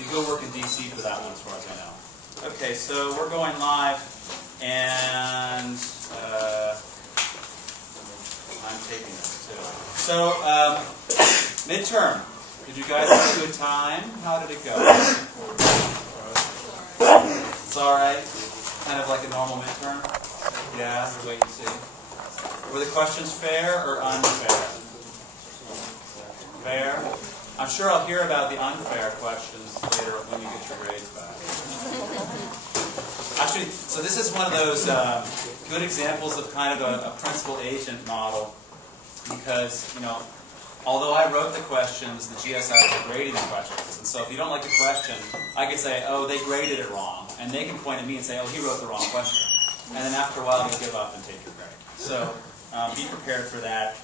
You go work in DC for that one, as far as I know. Okay, so we're going live, and I'm taking this too. So, midterm. Did you guys have a good time? How did it go? It's all right. Kind of like a normal midterm. Yeah, we'll wait and see. Were the questions fair or unfair? Fair. I'm sure I'll hear about the unfair questions later when you get your grades back. Actually, so this is one of those good examples of kind of a principal-agent model, because, you know, although I wrote the questions, the GSIs are grading the questions. And so if you don't like the question, I can say, oh, they graded it wrong. And they can point at me and say, oh, he wrote the wrong question. And then after a while, you'll give up and take your grade. So be prepared for that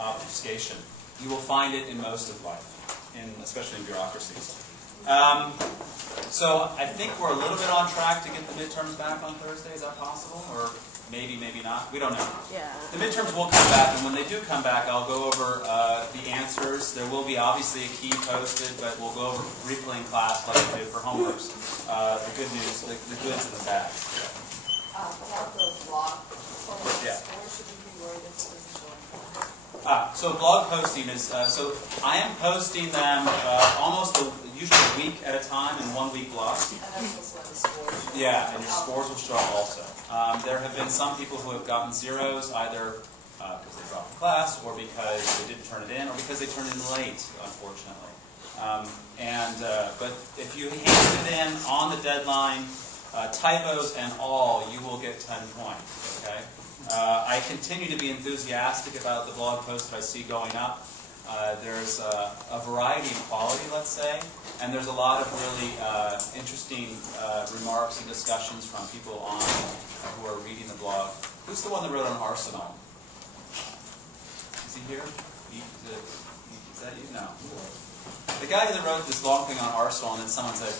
obfuscation. You will find it in most of life, especially in bureaucracies. So I think we're a little bit on track to get the midterms back on Thursday. Is that possible? Or maybe, maybe not. We don't know. Yeah. The midterms will come back, and when they do come back, I'll go over the answers. There will be obviously a key posted, but we'll go over briefly in class like we did for homeworks. The good news, the goods and the bads. About the blog posts, Yeah. where should we be worried if this is going? So blog posting is, so I am posting them almost usually a week at a time in 1 week blocks. And that's what's what the scores show. Yeah, and your scores will show up also. There have been some people who have gotten zeros, either because they dropped the class, or because they didn't turn it in, or because they turned it in late, unfortunately. But if you handed it in on the deadline, typos and all, you will get 10 points. Okay. I continue to be enthusiastic about the blog posts that I see going up. There's a variety of quality, let's say, and there's a lot of really interesting remarks and discussions from people who are reading the blog. Who's the one that wrote on Arsenal? Is he here? Is that you? No. The guy that wrote this long thing on Arsenal, and then someone said,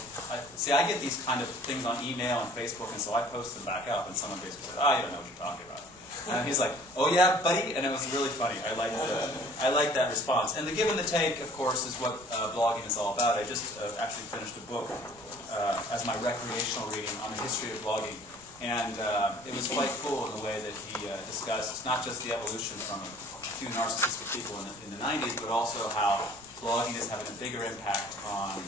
I get these kind of things on email and Facebook, and so I post them back up, and someone basically said, oh, you don't know what you're talking about. And he's like, oh yeah, buddy? And it was really funny. I liked that response. And the give and the take, of course, is what blogging is all about. I just actually finished a book as my recreational reading on the history of blogging. And it was quite cool in the way that he discussed not just the evolution from a few narcissistic people in the 90s, but also how blogging is having a bigger impact on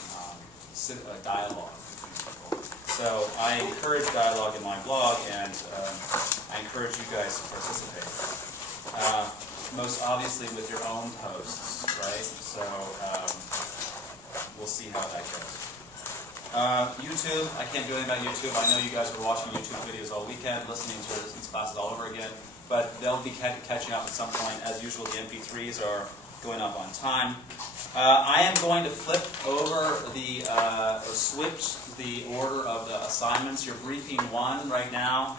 dialogue between people. So I encourage dialogue in my blog, and I encourage you guys to participate. Most obviously with your own posts, right? So we'll see how that goes. YouTube, I can't do anything about YouTube. I know you guys were watching YouTube videos all weekend, listening to these classes all over again, but they'll be catching up at some point. As usual, the MP3s are going up on time. I am going to flip over or switch the order of the assignments. You're briefing 1 right now.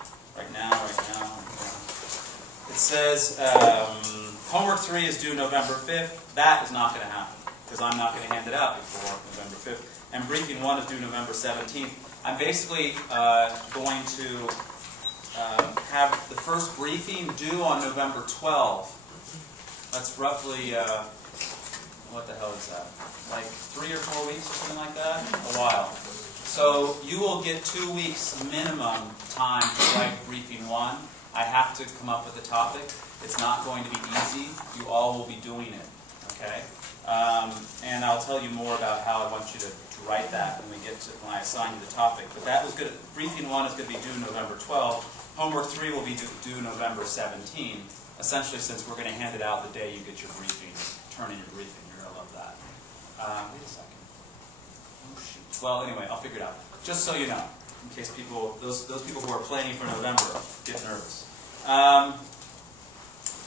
It says homework 3 is due November 5th. That is not going to happen, because I'm not going to hand it out before November 5th. And briefing 1 is due November 17th. I'm basically going to have the first briefing due on November 12th. That's roughly... what the hell is that? Like 3 or 4 weeks or something like that? A while. So you will get 2 weeks minimum time to write briefing 1. I have to come up with a topic. It's not going to be easy. You all will be doing it. Okay? And I'll tell you more about how I want you to write that when I assign you the topic. But that was good. Briefing 1 is going to be due November 12th. Homework 3 will be due November 17th. Essentially, since we're going to hand it out the day you get your briefing, turn in your briefing. Wait a second. Oh, shoot. Well, anyway, I'll figure it out. Just so you know, in case those people who are planning for November get nervous.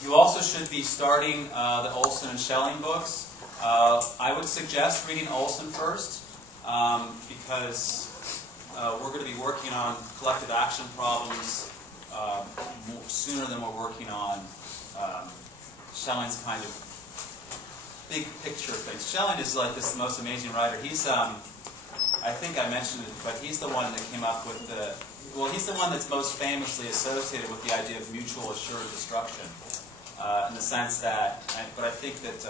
You also should be starting the Olson and Schelling books. I would suggest reading Olson first, because we're going to be working on collective action problems sooner than we're working on Schelling's kind of big picture things. Schelling is like this most amazing writer. He's, I think I mentioned it, but he's the one that came up with he's the one that's most famously associated with the idea of mutual assured destruction. In the sense that, but I think that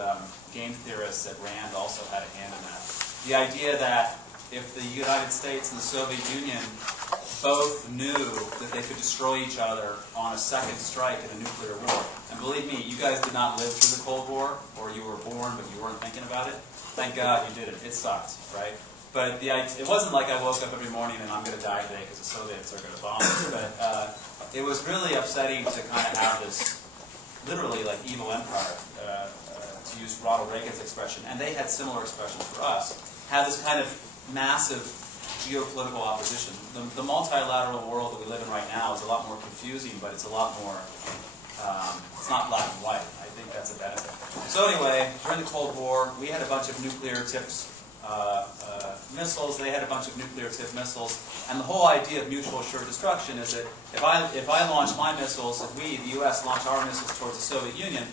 game theorists at Rand also had a hand in that. The idea that if the United States and the Soviet Union both knew that they could destroy each other on a second strike in a nuclear war. And believe me, you guys did not live through the Cold War, or you were born but you weren't thinking about it. Thank God you did it. It sucked, right? But it wasn't like I woke up every morning and I'm going to die today because the Soviets are going to bomb us. But it was really upsetting to kind of have this literally like evil empire, to use Ronald Reagan's expression, and they had similar expressions for us, have this kind of massive geopolitical opposition. The multilateral world that we live in right now is a lot more confusing, but it's a lot more, it's not black and white. I think that's a benefit. So anyway, during the Cold War, we had a bunch of nuclear-tipped missiles. They had a bunch of nuclear-tipped missiles. And the whole idea of mutual assured destruction is that if I launch my missiles, if we, the U.S., launch our missiles towards the Soviet Union,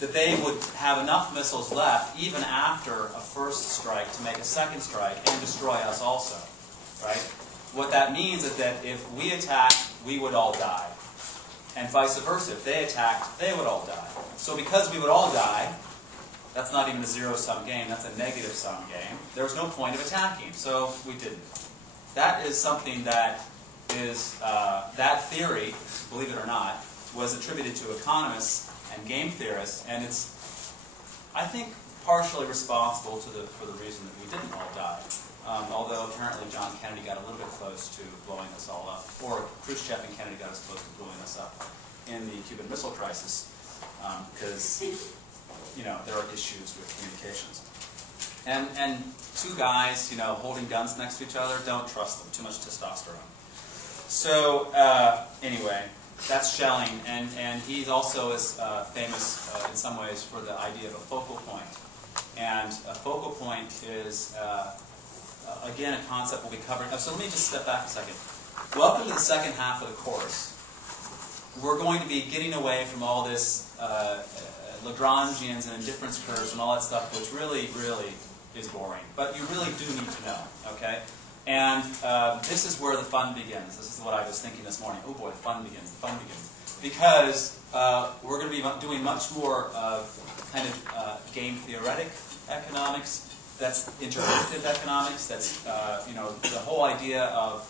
that they would have enough missiles left, even after a first strike, to make a second strike and destroy us also. Right? What that means is that if we attacked, we would all die. And vice versa. If they attacked, they would all die. So because we would all die, that's not even a zero-sum game, that's a negative-sum game, there was no point of attacking, so we didn't. That is something that is, that theory, believe it or not, was attributed to economists and game theorists, and it's, I think, partially responsible for the reason that we didn't all die. Although apparently John Kennedy got a little bit close to blowing us all up, or Khrushchev and Kennedy got as close to blowing us up in the Cuban Missile Crisis, because you know there are issues with communications. And two guys, you know, holding guns next to each other, don't trust them. Too much testosterone. So anyway, that's Schelling, and he also is famous in some ways for the idea of a focal point. And a focal point is again, a concept we'll be covering. So let me just step back a second. Welcome to the second half of the course. We're going to be getting away from all this Lagrangians and indifference curves and all that stuff, which really, really is boring. But you really do need to know, okay? And this is where the fun begins. This is what I was thinking this morning. Oh boy, fun begins, the fun begins. Because we're going to be doing much more of kind of game theoretic economics. That's interactive economics. That's you know, the whole idea of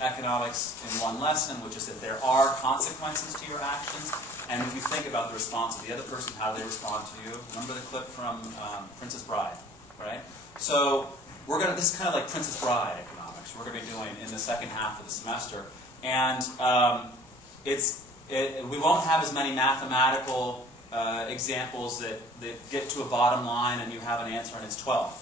economics in one lesson, which is that there are consequences to your actions. And if you think about the response of the other person, how they respond to you. Remember the clip from Princess Bride, right? So this is kind of like Princess Bride economics. We're going to be doing in the second half of the semester, and we won't have as many mathematical examples that get to a bottom line and you have an answer and it's 12,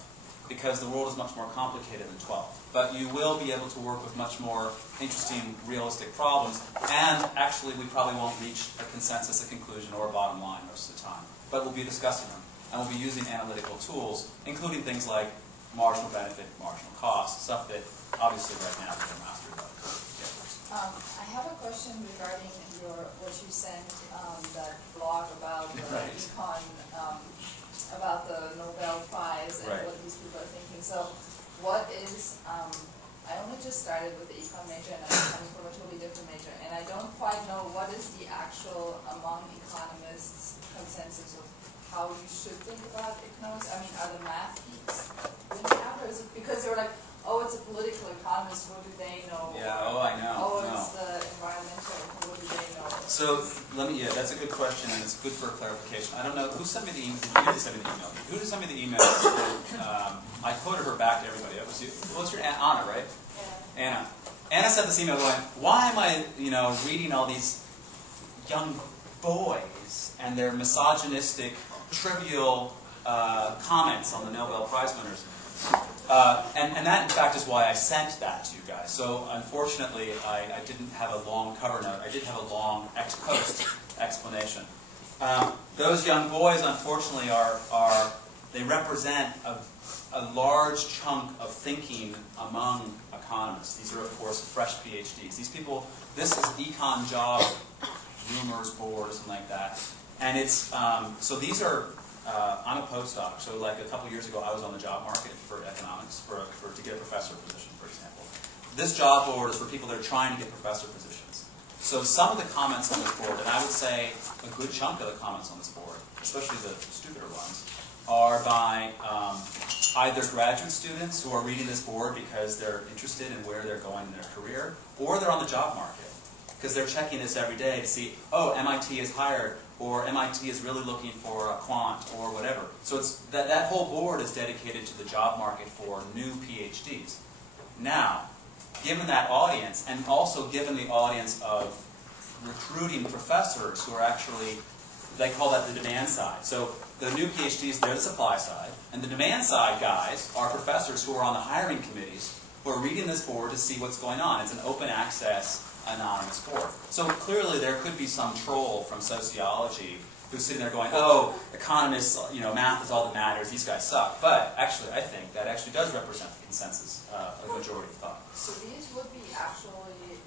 because the world is much more complicated than 12. But you will be able to work with much more interesting, realistic problems, and actually we probably won't reach a consensus, a conclusion, or a bottom line most of the time. But we'll be discussing them, and we'll be using analytical tools, including things like marginal benefit, marginal cost, stuff that obviously right now we don't master about. I have a question regarding what you sent, that blog about the Right. econ, about the Nobel Prize and Right. what these people are thinking. So, what is? I only just started with the econ major, and I'm coming from a totally different major, and I don't quite know what is the actual among economists consensus of how you should think about economics. I mean, are the math geeks really out, or is it because they were like, oh, it's a political economist, what do they know? Yeah, oh, I know. Oh, no. it's the environmental, what do they know? So, that's a good question, and it's good for clarification. I don't know, who sent me the email? You did send me the email. Who did send me the email? I quoted her back to everybody. That was you. What's your Anna, right? Yeah. Anna. Anna sent this email going, why am I, reading all these young boys and their misogynistic, trivial comments on the Nobel Prize winners? And that, in fact, is why I sent that to you guys. So, unfortunately, I didn't have a long cover note. I did have a long ex post explanation. Those young boys, unfortunately, they represent a large chunk of thinking among economists. These are, of course, fresh PhDs. These people, this is Econ Job Rumors Board or something like that. And it's, so these are, I'm a postdoc, so like a couple years ago I was on the job market for economics, to get a professor position, for example. This job board is for people that are trying to get professor positions. So some of the comments on this board, and I would say a good chunk of the comments on this board, especially the stupider ones, are by either graduate students who are reading this board because they're interested in where they're going in their career, or they're on the job market because they're checking this every day to see, oh, MIT is hired, or MIT is really looking for a quant, or whatever. So it's that whole board is dedicated to the job market for new PhDs. Now, given that audience, and also given the audience of recruiting professors who are actually, they call that the demand side. So the new PhDs, they're the supply side, and the demand side guys are professors who are on the hiring committees who are reading this board to see what's going on. It's an open access, anonymous board. So clearly there could be some troll from sociology who's sitting there going, oh, economists, math is all that matters, these guys suck. But actually, I think that actually does represent the consensus of the majority of thought. So these would be actually...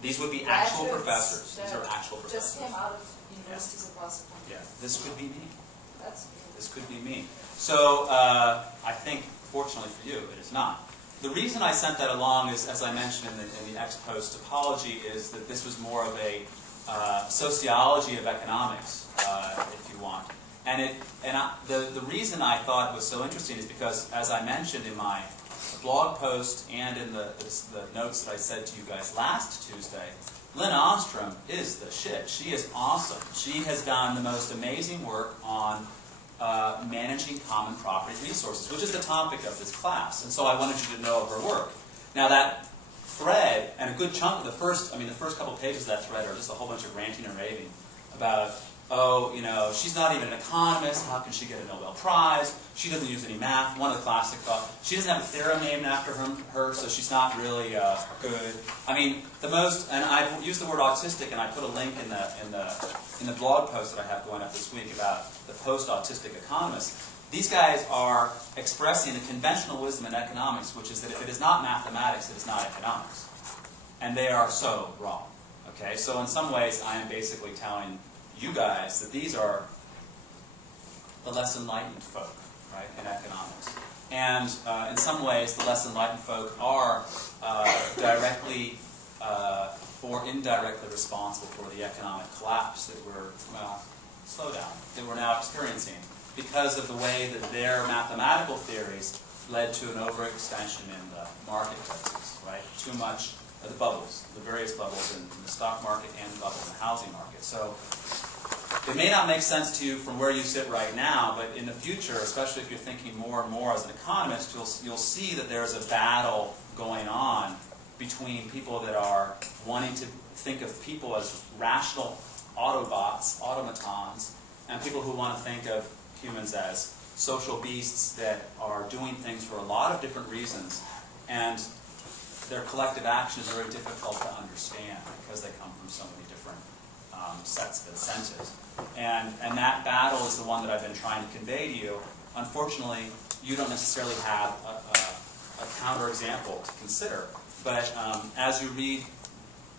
These would be actual professors. These are actual professors. Just came out of universities across the country. Yeah, this could be me. That's beautiful. This could be me. So I think, fortunately for you, it is not. The reason I sent that along is, as I mentioned in the ex post topology, is that this was more of a sociology of economics, if you want. And the reason I thought it was so interesting is because, as I mentioned in my blog post and in the notes that I said to you guys last Tuesday, Lynn Ostrom is the shit. She is awesome. She has done the most amazing work on managing common property resources, which is the topic of this class. And so I wanted you to know of her work. Now that thread, and a good chunk of the first couple pages of that thread are just a whole bunch of ranting and raving about, oh, she's not even an economist, how can she get a Nobel Prize? She doesn't use any math. One of the classic thoughts. She doesn't have a theorem named after her, so she's not really good. I mean, and I've used the word autistic, and I put a link in the blog post that I have going up this week about the post-autistic economists. These guys are expressing the conventional wisdom in economics, which is that if it is not mathematics, it is not economics. And they are so wrong. Okay, so in some ways, I am basically telling you guys that these are the less enlightened folk, right, in economics. And in some ways, the less enlightened folk are directly or indirectly responsible for the economic collapse that we're now experiencing because of the way that their mathematical theories led to an overextension in the marketplaces, right? Too much of the bubbles, the various bubbles in the stock market and the bubble in the housing market. So it may not make sense to you from where you sit right now, but in the future, especially if you're thinking more and more as an economist, you'll see that there's a battle going on between people that are wanting to think of people as rational Autobots, automatons, and people who want to think of humans as social beasts that are doing things for a lot of different reasons, and their collective action is very difficult to understand because they come from so many different sets of incentives. And that battle is the one that I've been trying to convey to you. Unfortunately, you don't necessarily have a counterexample to consider, but as you read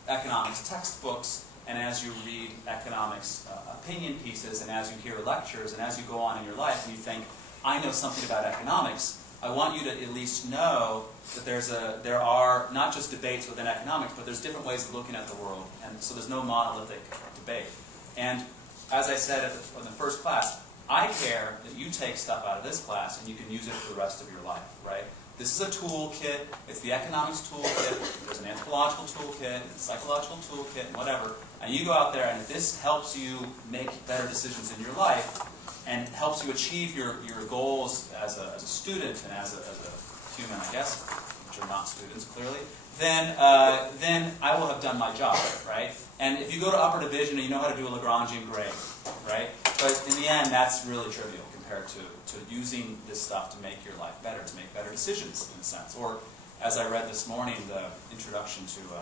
economics textbooks, and as you read economics opinion pieces, and as you hear lectures, and as you go on in your life, and you think, I know something about economics, I want you to at least know that there are not just debates within economics, but there's different ways of looking at the world, and so there's no monolithic debate. And as I said in the first class, I care that you take stuff out of this class and you can use it for the rest of your life, right? This is a toolkit. It's the economics toolkit. There's an anthropological toolkit, a psychological toolkit, and whatever. And you go out there, and if this helps you make better decisions in your life and helps you achieve your goals as a student and as a human, I guess, which are not students clearly, then I will have done my job, right? And if you go to upper division and you know how to do a Lagrangian grade, right? But in the end, that's really trivial compared to using this stuff to make your life better, to make better decisions, in a sense. Or, as I read this morning, the introduction to the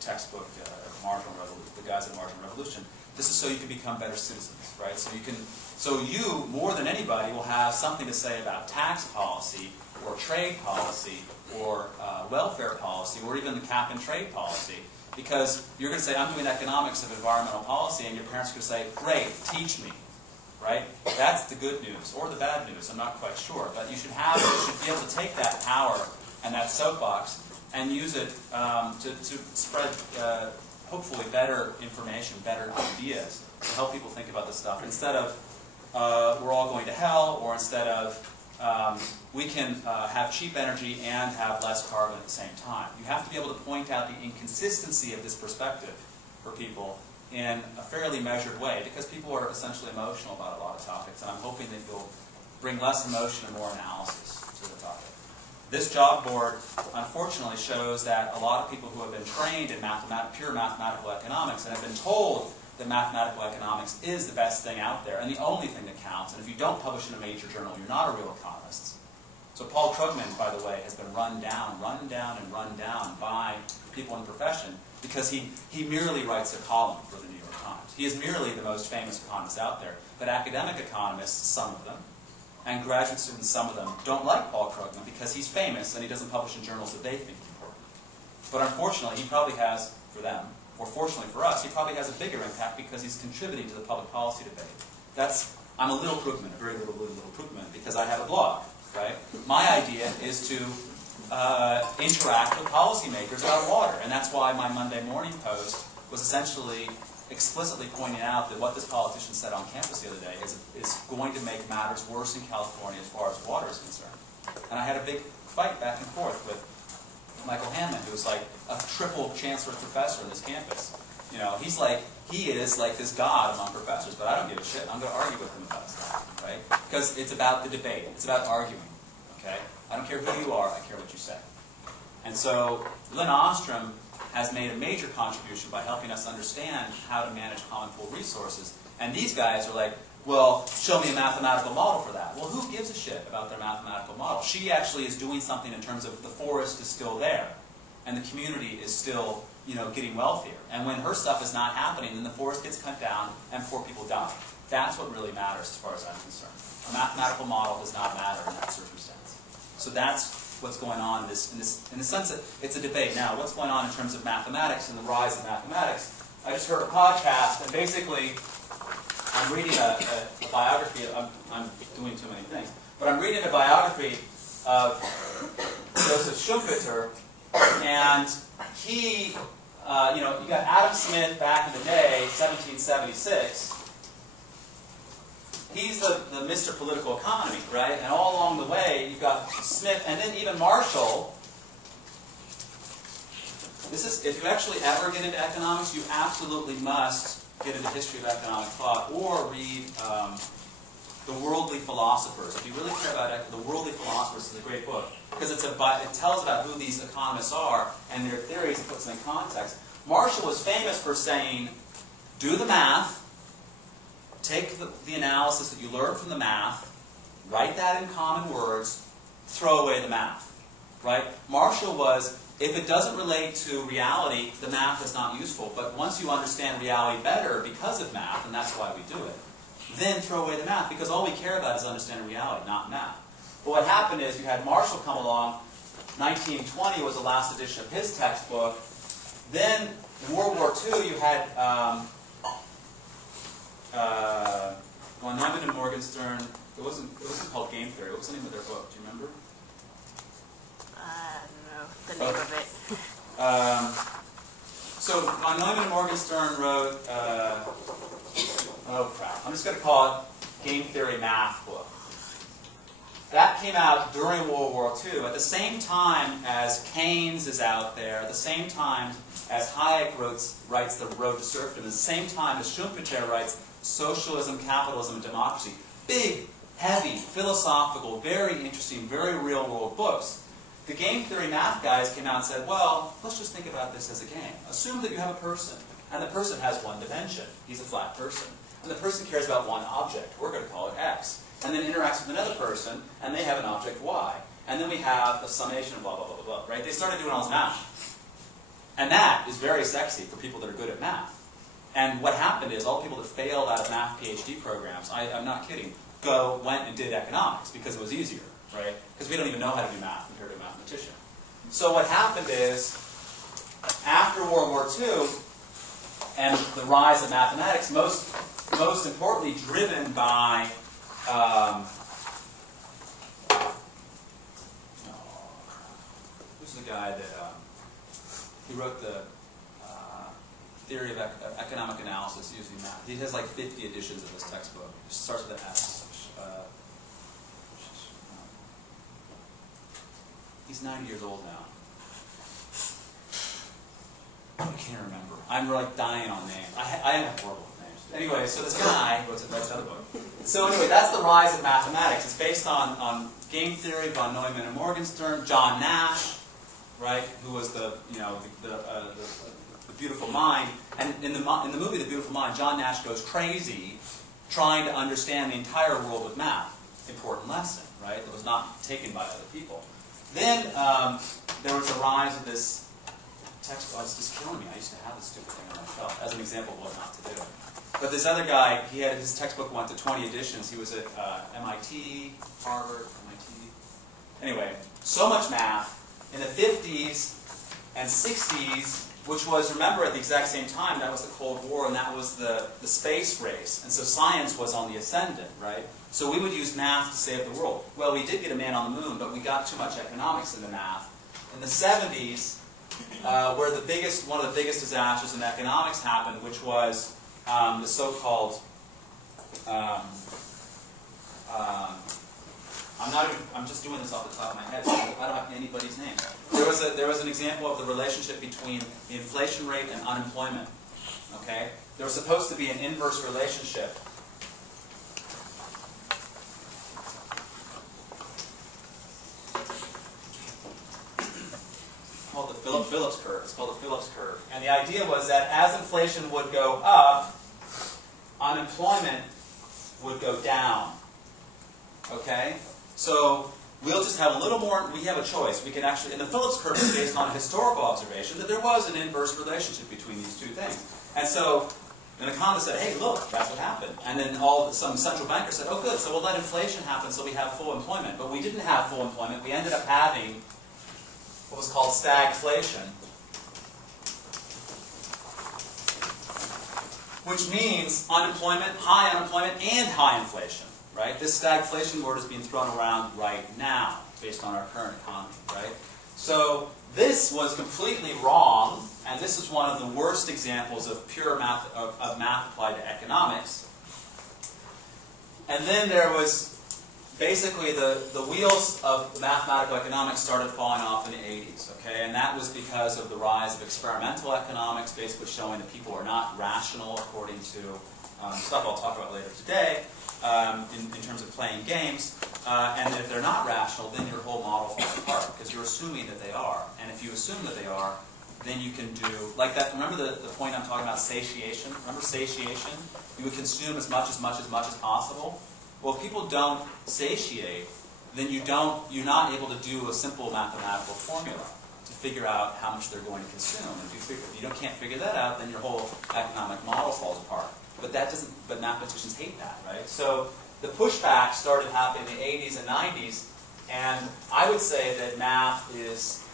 textbook, the guys at Marginal Revolution, this is so you can become better citizens, right? So you, more than anybody, will have something to say about tax policy, or trade policy, or welfare policy, or even the cap and trade policy. Because you're going to say, I'm doing economics of environmental policy, and your parents are going to say, great, teach me. Right? That's the good news, or the bad news, I'm not quite sure. But you should be able to take that power and that soapbox and use it to spread, hopefully, better information, better ideas, to help people think about this stuff. Instead of, we're all going to hell, or instead of, we can have cheap energy and have less carbon at the same time. You have to be able to point out the inconsistency of this perspective for people in a fairly measured way, because people are essentially emotional about a lot of topics, and I'm hoping that you'll bring less emotion and more analysis to the topic. This job board, unfortunately, shows that a lot of people who have been trained in pure mathematical economics and have been told that mathematical economics is the best thing out there and the only thing that counts, and if you don't publish in a major journal, you're not a real economist. So Paul Krugman, by the way, has been run down by people in the profession because he merely writes a column for the New York Times. He is merely the most famous economist out there. But academic economists, some of them, and graduate students, some of them, don't like Paul Krugman because he's famous and he doesn't publish in journals that they think important. But unfortunately, he probably has, for them, or fortunately for us, he probably has a bigger impact because he's contributing to the public policy debate. I'm a little Krugman, a very little Krugman, because I have a blog, right? My idea is to interact with policymakers about water, and that's why my Monday morning post was essentially explicitly pointing out that what this politician said on campus the other day is going to make matters worse in California as far as water is concerned. And I had a big fight back and forth with Michael Hammond, who's like a triple chancellor's professor on this campus. You know, he is like this god among professors, but I don't give a shit. I'm going to argue with him about stuff, right? Because it's about the debate. It's about arguing, okay? I don't care who you are, I care what you say. And so Lynn Ostrom has made a major contribution by helping us understand how to manage common pool resources. And these guys are like, well, show me a mathematical model for that. Well, who gives a shit about their mathematical model? She actually is doing something in terms of the forest is still there, and the community is still, getting wealthier. And when her stuff is not happening, then the forest gets cut down and poor people die. That's what really matters as far as I'm concerned. A mathematical model does not matter in that circumstance. So that's what's going on in the sense that it's a debate. Now, what's going on in terms of mathematics and the rise of mathematics? I just heard a podcast, and basically, I'm reading a biography. I'm doing too many things, but I'm reading a biography of Joseph Schumpeter, and he, you got Adam Smith back in the day, 1776. He's the Mr. Political Economy, right? And all along the way, you've got Smith, and then even Marshall. If you actually ever get into economics, you absolutely must get into history of economic thought or read The Worldly Philosophers. If you really care about The Worldly Philosophers, is a great book because it tells about who these economists are and their theories and puts them in context. Marshall was famous for saying, do the math, take the analysis that you learned from the math, write that in common words, throw away the math. Right? Marshall was, if it doesn't relate to reality, the math is not useful. But once you understand reality better because of math, and that's why we do it, then throw away the math, because all we care about is understanding reality, not math. But what happened is you had Marshall come along. 1920 was the last edition of his textbook. Then in World War II, you had von Neumann and Morgenstern. It wasn't called Game Theory. What was the name of their book? Do you remember? I don't know the name of it. So von Neumann and Morgenstern wrote, oh crap, I'm just going to call it Game Theory Math book. That came out during World War II, at the same time as Keynes is out there, at the same time as Hayek writes The Road to Serfdom, at the same time as Schumpeter writes Socialism, Capitalism, and Democracy. Big, heavy, philosophical, very interesting, very real-world books. The game theory math guys came out and said, well, let's just think about this as a game. Assume that you have a person, and the person has one dimension. He's a flat person. And the person cares about one object. We're going to call it X. And then interacts with another person, and they have an object Y. And then we have a summation of blah, blah, blah, blah, blah. Right? They started doing all this math. And that is very sexy for people that are good at math. And what happened is all the people that failed out of math PhD programs, I'm not kidding, went and did economics because it was easier. Right? Because we don't even know how to do math compared to a mathematician. So what happened is, after World War II, and the rise of mathematics, most importantly driven by who's the guy that he wrote the theory of economic analysis using math. He has like 50 editions of this textbook. It starts with an S. He's 90 years old now. I can't remember. I'm like dying on names. I have horrible names. Anyway, so this guy writes another book. So anyway, that's the rise of mathematics. It's based on game theory, von Neumann and Morgenstern, John Nash, right, who was the Beautiful Mind. And in the movie The Beautiful Mind, John Nash goes crazy trying to understand the entire world with math. Important lesson, right? That was not taken by other people. Then there was a rise of this text. Oh, it's just killing me. I used to have this stupid thing on my shelf as an example of what not to do. But this other guy, his textbook went to 20 editions. He was at MIT, Harvard, MIT. Anyway, so much math. In the 50s and 60s, which was, remember, at the exact same time, that was the Cold War, and that was the space race. And so science was on the ascendant, right? So we would use math to save the world. Well, we did get a man on the moon, but we got too much economics into math. In the 70s, where one of the biggest disasters in economics happened, which was the so-called, I'm just doing this off the top of my head, so I don't have anybody's name. There was an example of the relationship between the inflation rate and unemployment. Okay? There was supposed to be an inverse relationship. Called the Phillips curve. It's called the Phillips curve. And the idea was that as inflation would go up, unemployment would go down. Okay? So we'll just have a little more, we have a choice. We can actually, and the Phillips curve is based on a historical observation that there was an inverse relationship between these two things. And so an economist said, hey, look, that's what happened. And then some central banker said, oh, good, so we'll let inflation happen so we have full employment. But we didn't have full employment. We ended up having what was called stagflation, which means unemployment, and high inflation, right? This stagflation word is being thrown around right now, based on our current economy, right? So this was completely wrong, and this is one of the worst examples of pure math, of math applied to economics. And then there was basically the wheels of mathematical economics started falling off in the 80s, okay? And that was because of the rise of experimental economics, basically showing that people are not rational according to stuff I'll talk about later today, in terms of playing games. And that if they're not rational, then your whole model falls apart, because you're assuming that they are. And if you assume that they are, then you can do, like that, remember the point I'm talking about, satiation? Remember satiation? You would consume as much as possible. Well, if people don't satiate, then you're not able to do a simple mathematical formula to figure out how much they're going to consume. And if you can't figure that out, then your whole economic model falls apart. But mathematicians hate that, right? So the pushback started happening in the 80s and 90s, and I would say that math is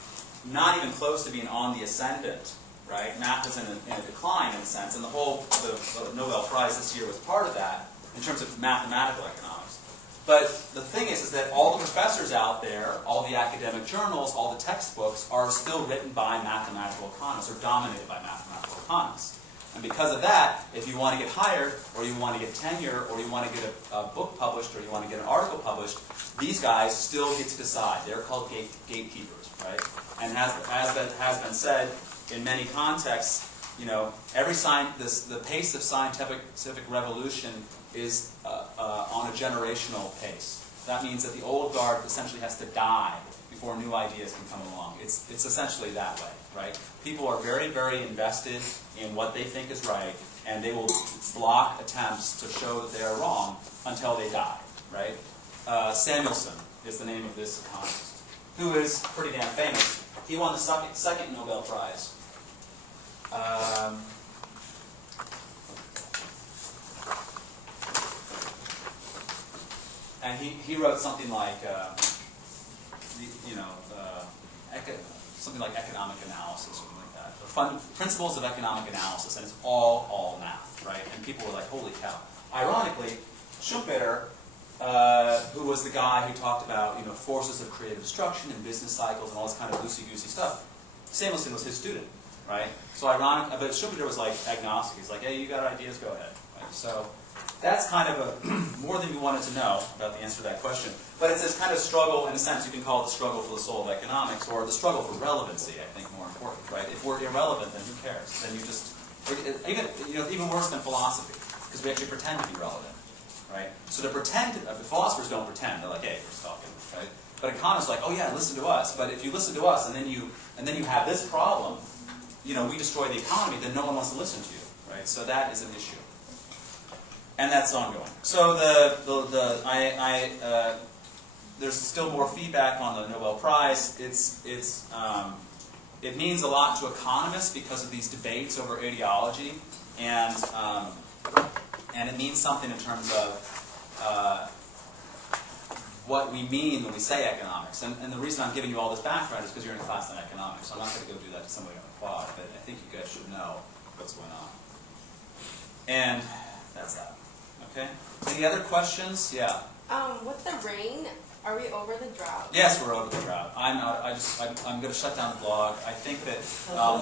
not even close to being on the ascendant, right? Math is in a decline in a sense, and the Nobel Prize this year was part of that, in terms of mathematical economics. But the thing is that all the professors out there, all the academic journals, all the textbooks are still written by mathematical economists, or dominated by mathematical economists. And because of that, if you want to get hired, or you want to get tenure, or you want to get a book published, or you want to get an article published, these guys still get to decide. They're called gatekeepers, right? And as has been said in many contexts, you know, the pace of scientific revolution is on a generational pace. That means that the old guard essentially has to die before new ideas can come along. It's essentially that way, right? People are very, very invested in what they think is right, and they will block attempts to show that they are wrong until they die, right? Samuelson is the name of this economist, who is pretty damn famous. He won the second Nobel Prize. And he wrote something like, something like economic analysis, or something like that. The principles of economic analysis, and it's all math, right? And people were like, holy cow. Ironically, Schumpeter, who was the guy who talked about, you know, forces of creative destruction and business cycles and all this kind of loosey-goosey stuff, Samuelson was his student, right? So ironic, but Schumpeter was like agnostic. He's like, hey, you got ideas, go ahead. Right? So that's kind of more than you wanted to know about the answer to that question. But it's this kind of struggle, in a sense, you can call it the struggle for the soul of economics, or the struggle for relevancy, I think, more important, right? If we're irrelevant, then who cares? Then you just, even worse than philosophy, because we actually pretend to be relevant, right? So to pretend, philosophers don't pretend, they're like, hey, we're just talking, right? But economists are like, oh yeah, listen to us. But if you listen to us, and then you have this problem, we destroy the economy, then no one wants to listen to you, right? So that is an issue. And that's ongoing. So there's still more feedback on the Nobel Prize. It means a lot to economists because of these debates over ideology, and it means something in terms of what we mean when we say economics. And the reason I'm giving you all this background is because you're in a class on economics. So I'm not going to go do that to somebody on the quad, but I think you guys should know what's going on. And that's that. Okay. Any other questions? Yeah. With the rain, are we over the drought? Yes, we're over the drought. I'm going to shut down the blog. I think that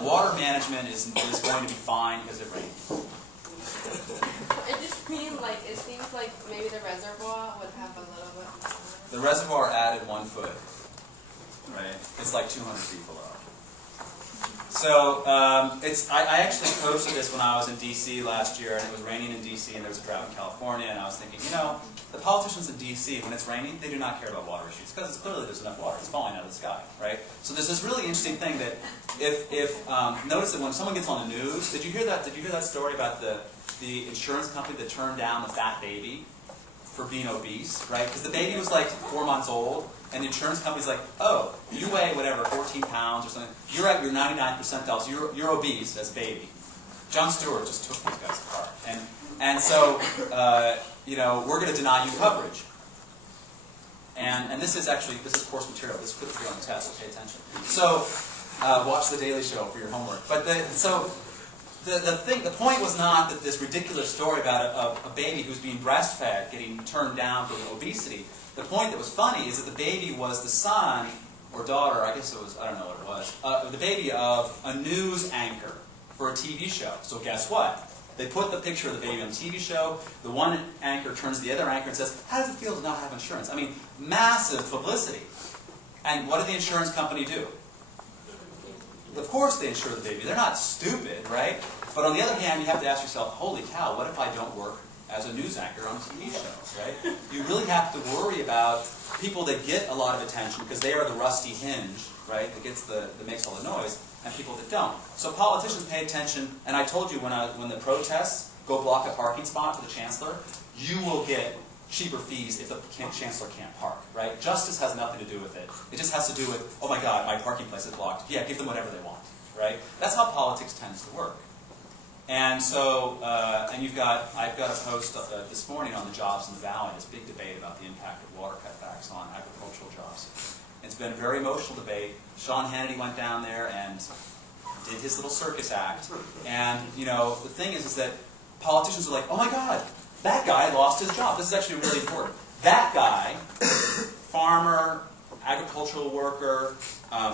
water management is going to be fine because it rains. It just seems like maybe the reservoir would have a little bit more. The reservoir added 1 foot. Right. It's like 200 feet below. So I actually posted this when I was in D.C. last year, and it was raining in D.C. and there was a drought in California, and I was thinking, the politicians in D.C., when it's raining, they do not care about water issues because clearly there's enough water. It's falling out of the sky, right? So there's this really interesting thing that notice that when someone gets on the news, did you hear that story about the insurance company that turned down the fat baby for being obese, right? Because the baby was like 4 months old, and the insurance company's like, oh, you weigh whatever, 14 pounds or something. You're at your 99th percentile, so you're obese as a baby. Jon Stewart just took these guys apart. And so, we're going to deny you coverage. And this is course material. This could be on the test, so pay attention. So, watch The Daily Show for your homework. But the point was not that this ridiculous story about a baby who's being breastfed getting turned down for obesity. The point that was funny is that the baby was the son or daughter, I guess it was, I don't know what it was, the baby of a news anchor for a TV show. So guess what? They put the picture of the baby on the TV show. The one anchor turns to the other anchor and says, how does it feel to not have insurance? I mean, massive publicity. And what did the insurance company do? Of course they insure the baby. They're not stupid, right? But on the other hand, you have to ask yourself, holy cow, what if I don't work as a news anchor on a TV show, right? You really have to worry about people that get a lot of attention because they are the rusty hinge, right, that makes all the noise, and people that don't. So politicians pay attention, and I told you when the protests go block a parking spot for the chancellor, you will get cheaper fees if the chancellor can't park, right? Justice has nothing to do with it. It just has to do with, oh my God, my parking place is blocked. Yeah, give them whatever they want, right? That's how politics tends to work. And so, I've got a post this morning on the jobs in the valley, this big debate about the impact of water cutbacks on agricultural jobs. It's been a very emotional debate. Sean Hannity went down there and did his little circus act. And, the thing is that politicians are like, oh my God, that guy lost his job. This is actually really important. That guy, farmer, agricultural worker,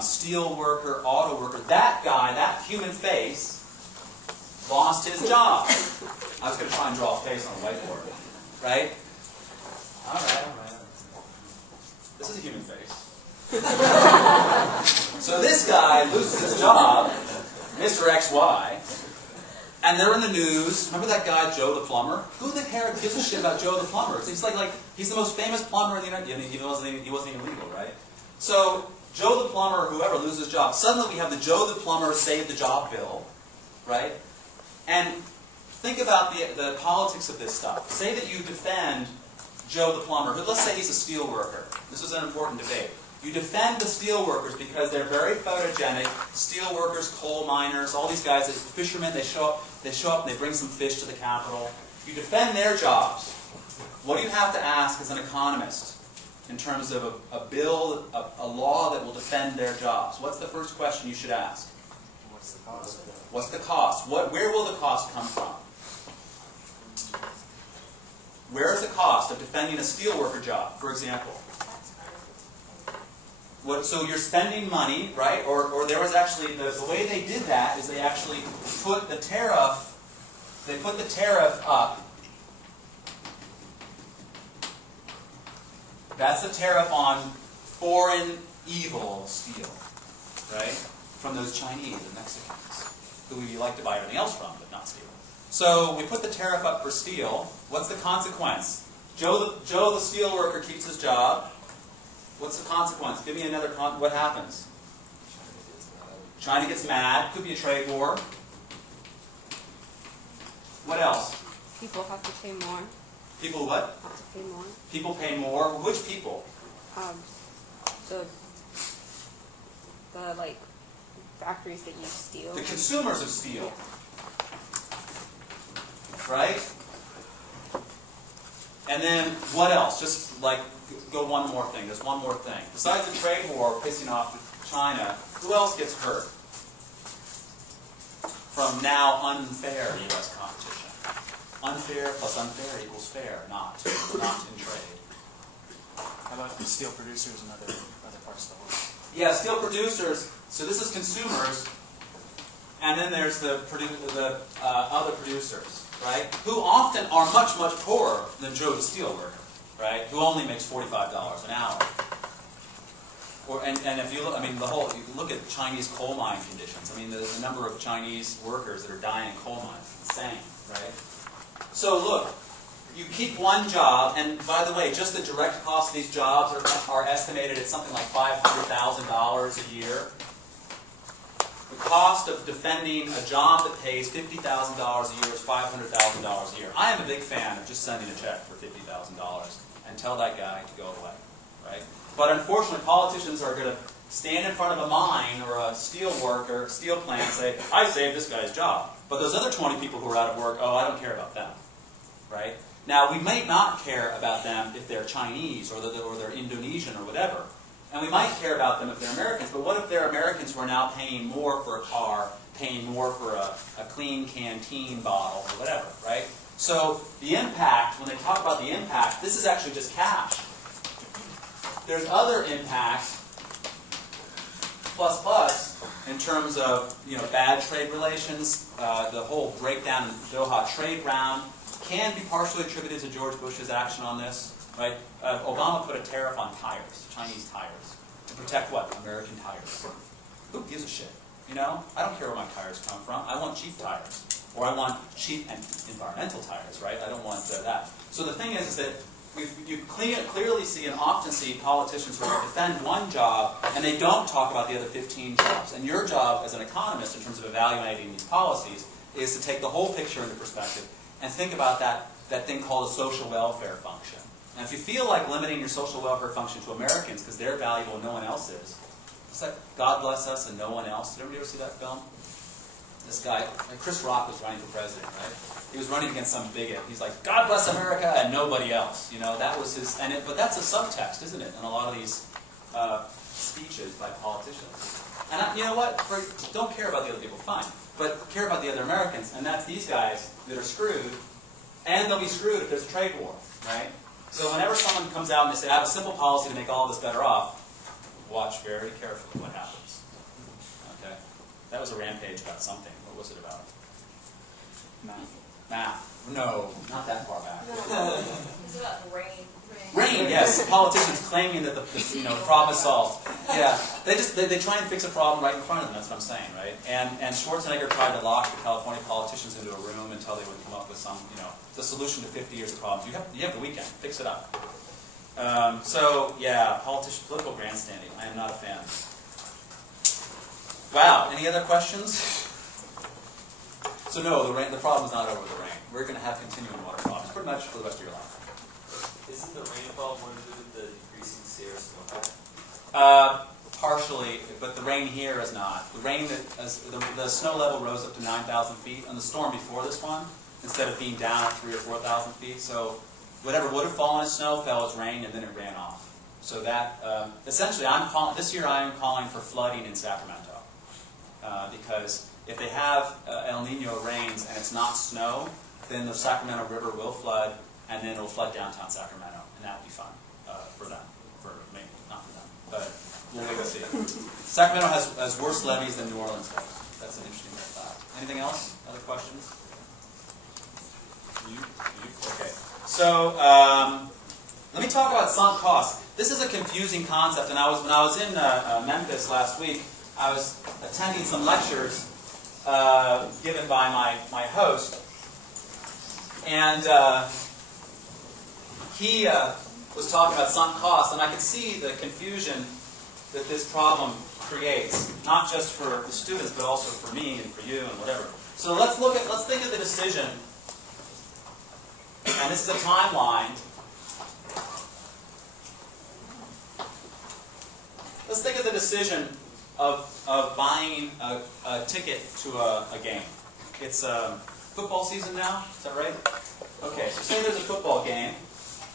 steel worker, auto worker, that guy, that human face, lost his job. I was going to try and draw a face on a whiteboard, right? All right. This is a human face. So this guy loses his job, Mr. XY, and they're in the news. Remember that guy, Joe the plumber? Who the hell gives a shit about Joe the plumber? He's like he's the most famous plumber in the United States. He wasn't even legal, right? So Joe the plumber, whoever loses his job, suddenly we have the Joe the plumber save the job bill, right? And think about the politics of this stuff. Say that you defend Joe the plumber, who, let's say he's a steel worker. This is an important debate. You defend the steel workers because they're very photogenic. Steel workers, coal miners, all these guys, fishermen, they show up and they bring some fish to the Capitol. You defend their jobs. What do you have to ask as an economist in terms of a bill, a law that will defend their jobs? What's the first question you should ask? What's the cost? What's the cost? Where will the cost come from? Where is the cost of defending a steelworker job, for example? So you're spending money, right? Or there was actually, the way they did that is they actually put the tariff up That's the tariff on foreign evil steel, right? From those Chinese and Mexicans, who we like to buy everything else from, but not steel. So we put the tariff up for steel. What's the consequence? Joe the steel worker keeps his job. What's the consequence? Give me another what happens? China gets mad. Could be a trade war. What else? People have to pay more. People what? Have to pay more. People pay more. Which people? The like factories that use steel. The consumers of steel. Right? And then what else? Just like go one more thing. There's one more thing. Besides the trade war pissing off China, who else gets hurt from now unfair U.S. competition? Unfair plus unfair equals fair, not in trade. How about the steel producers and other parts of the world? Yeah, steel producers. So this is consumers, and then there's the other producers, right? Who often are much, much poorer than Joe the steel worker, right? Who only makes $45 an hour. And if you look, I mean, you look at Chinese coal mine conditions. I mean, the number of Chinese workers that are dying in coal mines is insane, right? So look, you keep one job, and by the way, just the direct cost of these jobs are estimated at something like $500,000 a year. The cost of defending a job that pays $50,000 a year is $500,000 a year. I am a big fan of just sending a check for $50,000 and tell that guy to go away, right? But unfortunately, politicians are going to stand in front of a mine or a steel worker, steel plant, and say, I saved this guy's job. But those other 20 people who are out of work, oh, I don't care about them, right? Now, we may not care about them if they're Chinese or they're Indonesian or whatever. And we might care about them if they're Americans, but what if they're Americans who are now paying more for a car, paying more for a clean canteen bottle or whatever, right? So the impact, when they talk about the impact, this is actually just cash. There's other impacts, plus, in terms of bad trade relations. The whole breakdown in the Doha trade round can be partially attributed to George Bush's action on this. Right? Obama put a tariff on tires, Chinese tires, to protect what? American tires. Who gives a shit? I don't care where my tires come from. I want cheap tires. Or I want cheap and environmental tires, right? I don't want that. So the thing is that you clearly see and often see politicians who defend one job and they don't talk about the other 15 jobs. And your job as an economist in terms of evaluating these policies is to take the whole picture into perspective and think about that thing called a social welfare function. And if you feel like limiting your social welfare function to Americans because they're valuable and no one else is, it's like God Bless Us and No One Else. Did everybody ever see that film? This guy, Chris Rock was running for president, right? He was running against some bigot. He's like, God bless America and nobody else. That was his. But that's a subtext, isn't it? In a lot of these speeches by politicians. And you know what? Don't care about the other people, fine. But care about the other Americans, and that's these guys that are screwed, and they'll be screwed if there's a trade war, right? So whenever someone comes out and they say, I have a simple policy to make all of us better off, watch very carefully what happens. Okay? That was a rampage about something. What was it about? Math. No, not that far back. No. It's about rain. Rain, yes. Politicians claiming that the problem is solved. Yeah. They try and fix a problem right in front of them, that's what I'm saying, right? And Schwarzenegger tried to lock the California politicians into a room until they would come up with some, the solution to 50 years of problems. You have the weekend. Fix it up. So, yeah, political grandstanding. I am not a fan. Wow. Any other questions? So no, the problem is not over the rain. We're going to have continuing water problems pretty much for the rest of your life. Isn't the rainfall more to do with the decreasing sea or snowpack? Partially, but the rain here is not. The rain the snow level rose up to 9,000 feet on the storm before this one, instead of being down at 3,000 or 4,000 feet. So whatever would have fallen as snow fell as rain, and then it ran off. So that essentially, this year I am calling for flooding in Sacramento because if they have El Nino rains and it's not snow, then the Sacramento River will flood, and then it'll flood downtown Sacramento, and that would be fun for them. For me, not for them, but we'll wait and see. Sacramento has worse levees than New Orleans does. That's an interesting fact. Anything else? Other questions? Okay. So let me talk about sunk costs. This is a confusing concept, and when I was in Memphis last week, I was attending some lectures given by my host, and he was talking about sunk costs, and I could see the confusion that this problem creates, not just for the students, but also for me and for you and whatever. So let's think of the decision, and this is a timeline. Let's think of the decision of buying a ticket to a game. It's football season now, is that right? Okay, so say there's a football game,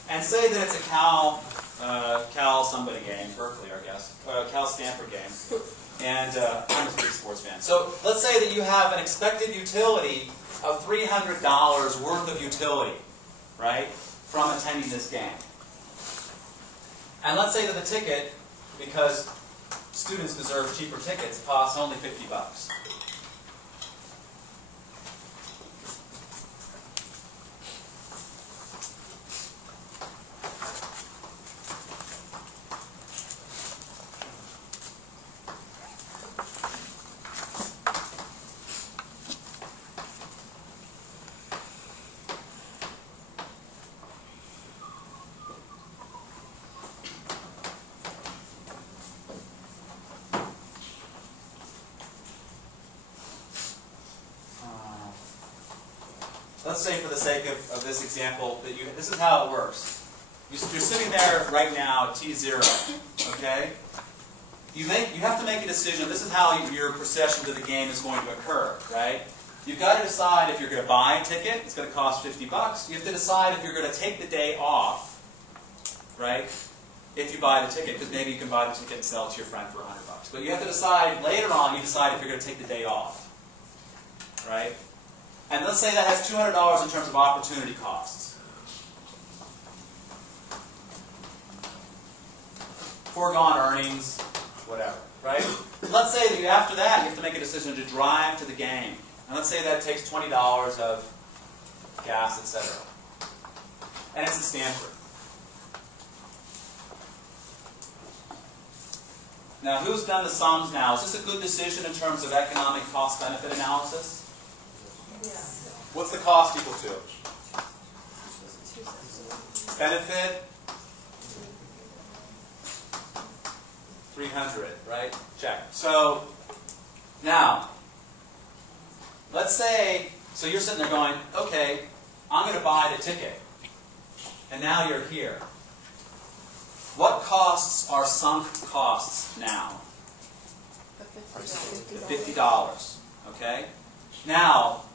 and say that it's a Cal somebody game, Berkeley, I guess, Cal Stanford game, and I'm a big sports fan. So let's say that you have an expected utility of $300 worth of utility, right, from attending this game. And let's say that the ticket, because students deserve cheaper tickets, costs only $50. Let's say, for the sake of this example, that this is how it works. You're sitting there right now at T0, okay? You have to make a decision. This is how your procession to the game is going to occur, right? You've got to decide if you're going to buy a ticket. It's going to cost $50. You have to decide if you're going to take the day off, right? If you buy the ticket, because maybe you can buy the ticket and sell it to your friend for $100. But you have to decide, later on, you decide if you're going to take the day off, right? And let's say that has $200 in terms of opportunity costs. Foregone earnings, whatever, right? Let's say that after that, you have to make a decision to drive to the game. And let's say that takes $20 of gas, etc. And it's at Stanford. Now, who's done the sums now? Is this a good decision in terms of economic cost-benefit analysis? Yeah. What's the cost equal to? Benefit? 300, right? Check. So, now, let's say, so you're sitting there going, okay, I'm going to buy the ticket. And now you're here. What costs are sunk costs now? $50. Okay? Now,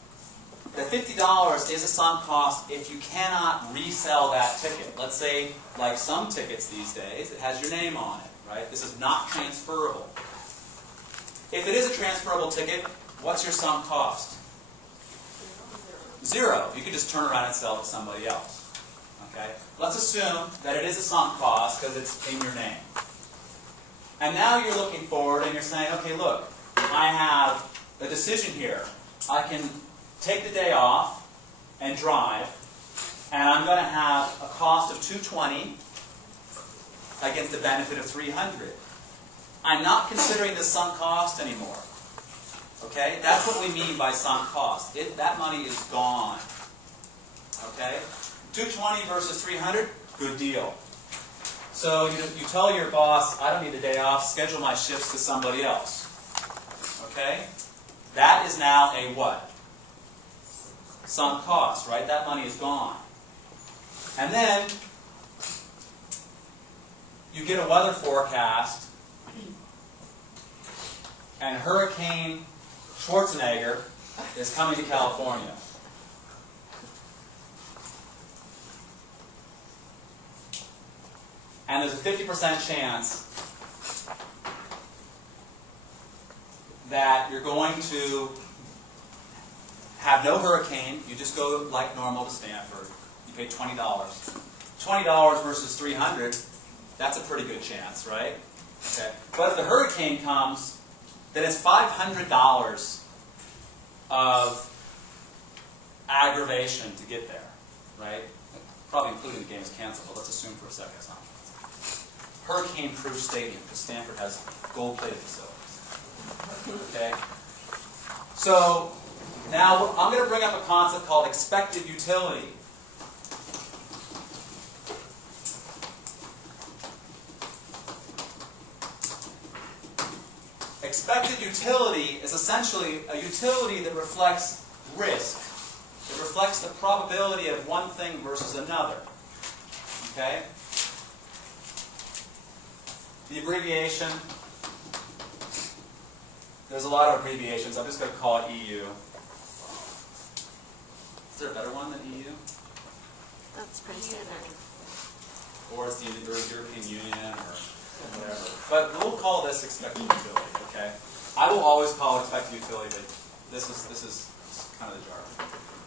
the $50 is a sunk cost if you cannot resell that ticket. Let's say, like some tickets these days, it has your name on it, right? This is not transferable. If it is a transferable ticket, what's your sunk cost? Zero. You could just turn around and sell it to somebody else. Okay? Let's assume that it is a sunk cost because it's in your name. And now you're looking forward and you're saying, okay, look, I have a decision here. I can take the day off and drive, and I'm going to have a cost of $220 against a benefit of $300. I'm not considering the sunk cost anymore. Okay? That's what we mean by sunk cost. That money is gone. Okay? $220 versus $300, good deal. So you tell your boss, I don't need a day off, schedule my shifts to somebody else. Okay? That is now a what? Sunk cost, right? That money is gone. And then you get a weather forecast, and Hurricane Schwarzenegger is coming to California. And there's a 50% chance that you're going to have no hurricane. You just go like normal to Stanford. You pay $20. $20 versus $300, that's a pretty good chance, right? Okay. But if the hurricane comes, then it's $500 of aggravation to get there, right? probably including the game is canceled, but let's assume for a second it's not. Hurricane-proof stadium, because Stanford has gold-plated facilities. Okay? So, now I'm going to bring up a concept called expected utility. Expected utility is essentially a utility that reflects risk. It reflects the probability of one thing versus another. Okay? The abbreviation, there's a lot of abbreviations. I'm just going to call it EU. Is there a better one than EU? That's pretty standard. Or it's the European Union or whatever. But we'll call this expected utility, okay? I will always call it expected utility, but this is kind of the jargon.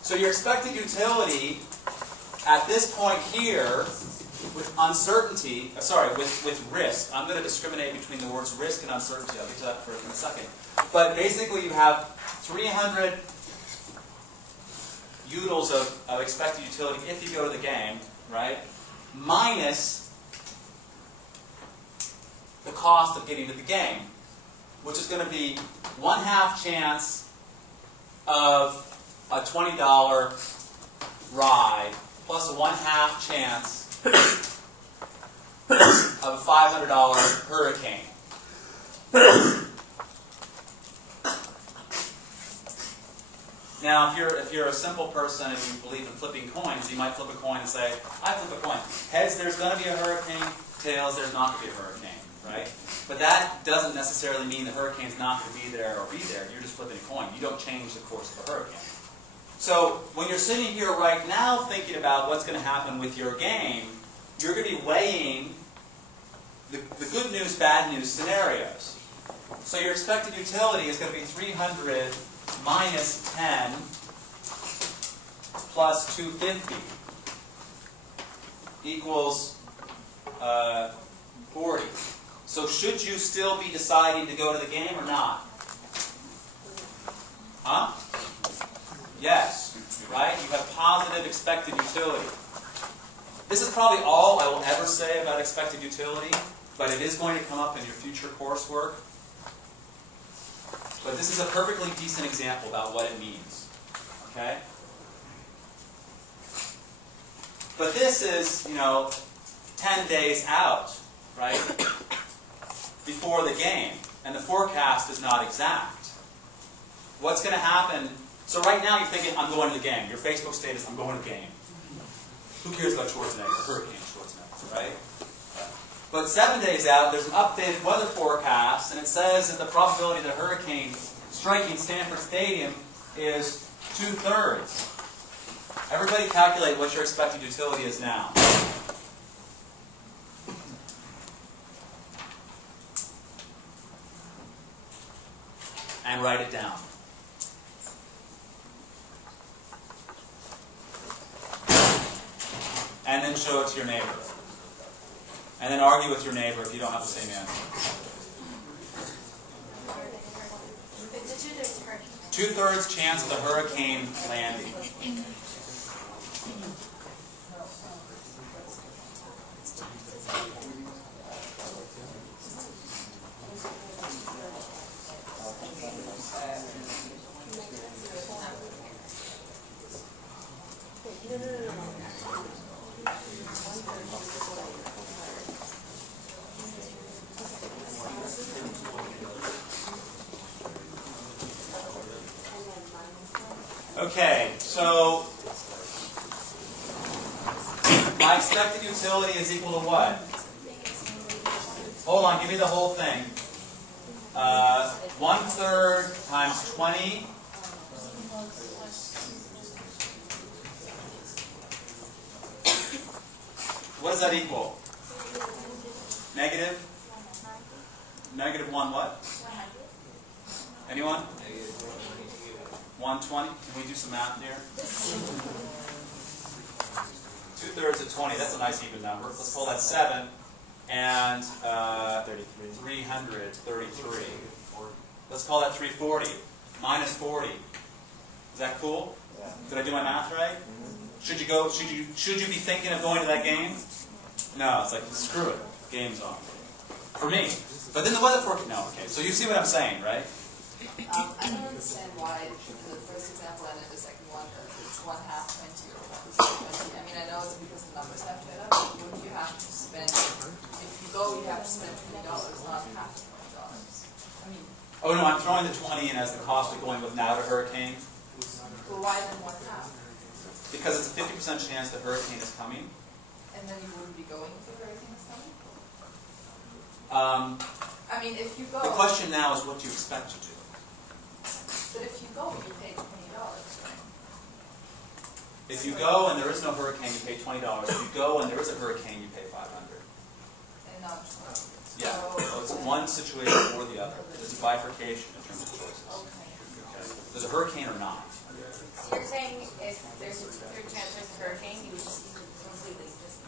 So your expected utility at this point here with uncertainty, with risk. I'm going to discriminate between the words risk and uncertainty. I'll get to that in a second. But basically you have 300 utils of expected utility if you go to the game, right? Minus the cost of getting to the game, which is going to be 1/2 chance of a $20 ride plus a 1/2 chance of a $500 hurricane. Now, if you're a simple person and you believe in flipping coins, you might flip a coin and say, I flip a coin. Heads, there's going to be a hurricane. Tails, there's not going to be a hurricane, right? But that doesn't necessarily mean the hurricane's not going to be there or be there. You're just flipping a coin. You don't change the course of a hurricane. So when you're sitting here right now thinking about what's going to happen with your game, you're going to be weighing the good news, bad news scenarios. So your expected utility is going to be 300 minus 10 plus 250 equals 40. So should you still be deciding to go to the game or not? Huh? Yes, right? You have positive expected utility. This is probably all I will ever say about expected utility, but it is going to come up in your future coursework. But this is a perfectly decent example about what it means. Okay? But this is, 10 days out, right? Before the game. And the forecast is not exact. What's going to happen? So right now you're thinking, I'm going to the game. Your Facebook status, I'm going to the game. Who cares about Schwarzenegger? Hurricane Schwarzenegger, right? But 7 days out, there's an updated weather forecast, and it says that the probability of the hurricane striking Stanford Stadium is 2/3. Everybody calculate what your expected utility is now. And write it down. And then show it to your neighbor. And then argue with your neighbor if you don't have the same answer. 2/3 chance of the hurricane landing. Okay, so my expected utility is equal to what? Hold on, give me the whole thing. 1/3 times 20. What does that equal? Negative? Negative 1 what? Anyone? 120? Can we do some math here? 2/3 of 20. That's a nice even number. Let's call that 7. And 333. Let's call that 340. Minus 40. Is that cool? Yeah. Did I do my math right? Should you go? Should you be thinking of going to that game? No, it's like screw it, game's on. For me. But then the weather forecast. No, okay. So you see what I'm saying, right? I don't understand why the first example and then the second one, it's 1/2 20 or 1/20. I mean, I know it's because the numbers have to add up, but wouldn't you have to spend, if you go, you have to spend $20, not half of $20. I mean, Oh no, I'm throwing the 20 in as the cost of going without a hurricane. well, why then 1/2? Because it's a 50% chance the hurricane is coming. And then you wouldn't be going if the hurricane is coming? I mean, if you go... The question now is what do you expect to do? But if you go, you pay $20, right? If you go and there is no hurricane, you pay $20. If you go and there is a hurricane, you pay $500. And not Yeah, so it's one situation or the other. There's a bifurcation in terms of choices. Okay. There's a hurricane or not. So you're saying if there's a 2/3 chance there's a hurricane, you would just completely just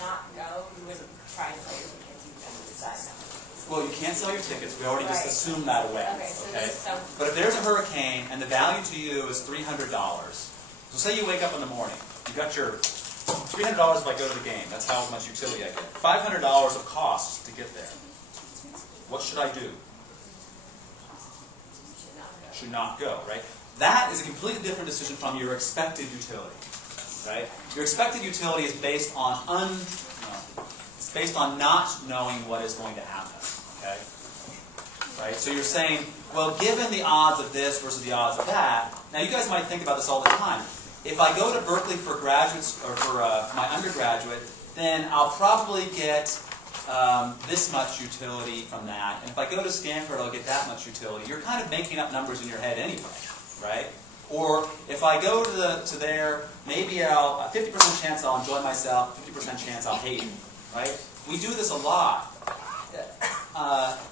not go? You wouldn't try and sell your tickets, you would just decide not to. Well, you can't sell your tickets. We already just assumed that away. Okay, so there's some... But if there's a hurricane and the value to you is $300, so say you wake up in the morning, you got your $300 if I go to the game. That's how much utility I get. $500 of costs to get there. What should I do? Should not go, right? That is a completely different decision from your expected utility, right? Your expected utility is based on it's based on not knowing what is going to happen, okay? Right? So you're saying, well, given the odds of this versus the odds of that, now you guys might think about this all the time. If I go to Berkeley for graduates or for my undergraduate, then I'll probably get this much utility from that. And if I go to Stanford, I'll get that much utility. You're kind of making up numbers in your head anyway, right? Or if I go to there, maybe I'll 50% chance I'll enjoy myself, 50% chance I'll hate it, right? We do this a lot,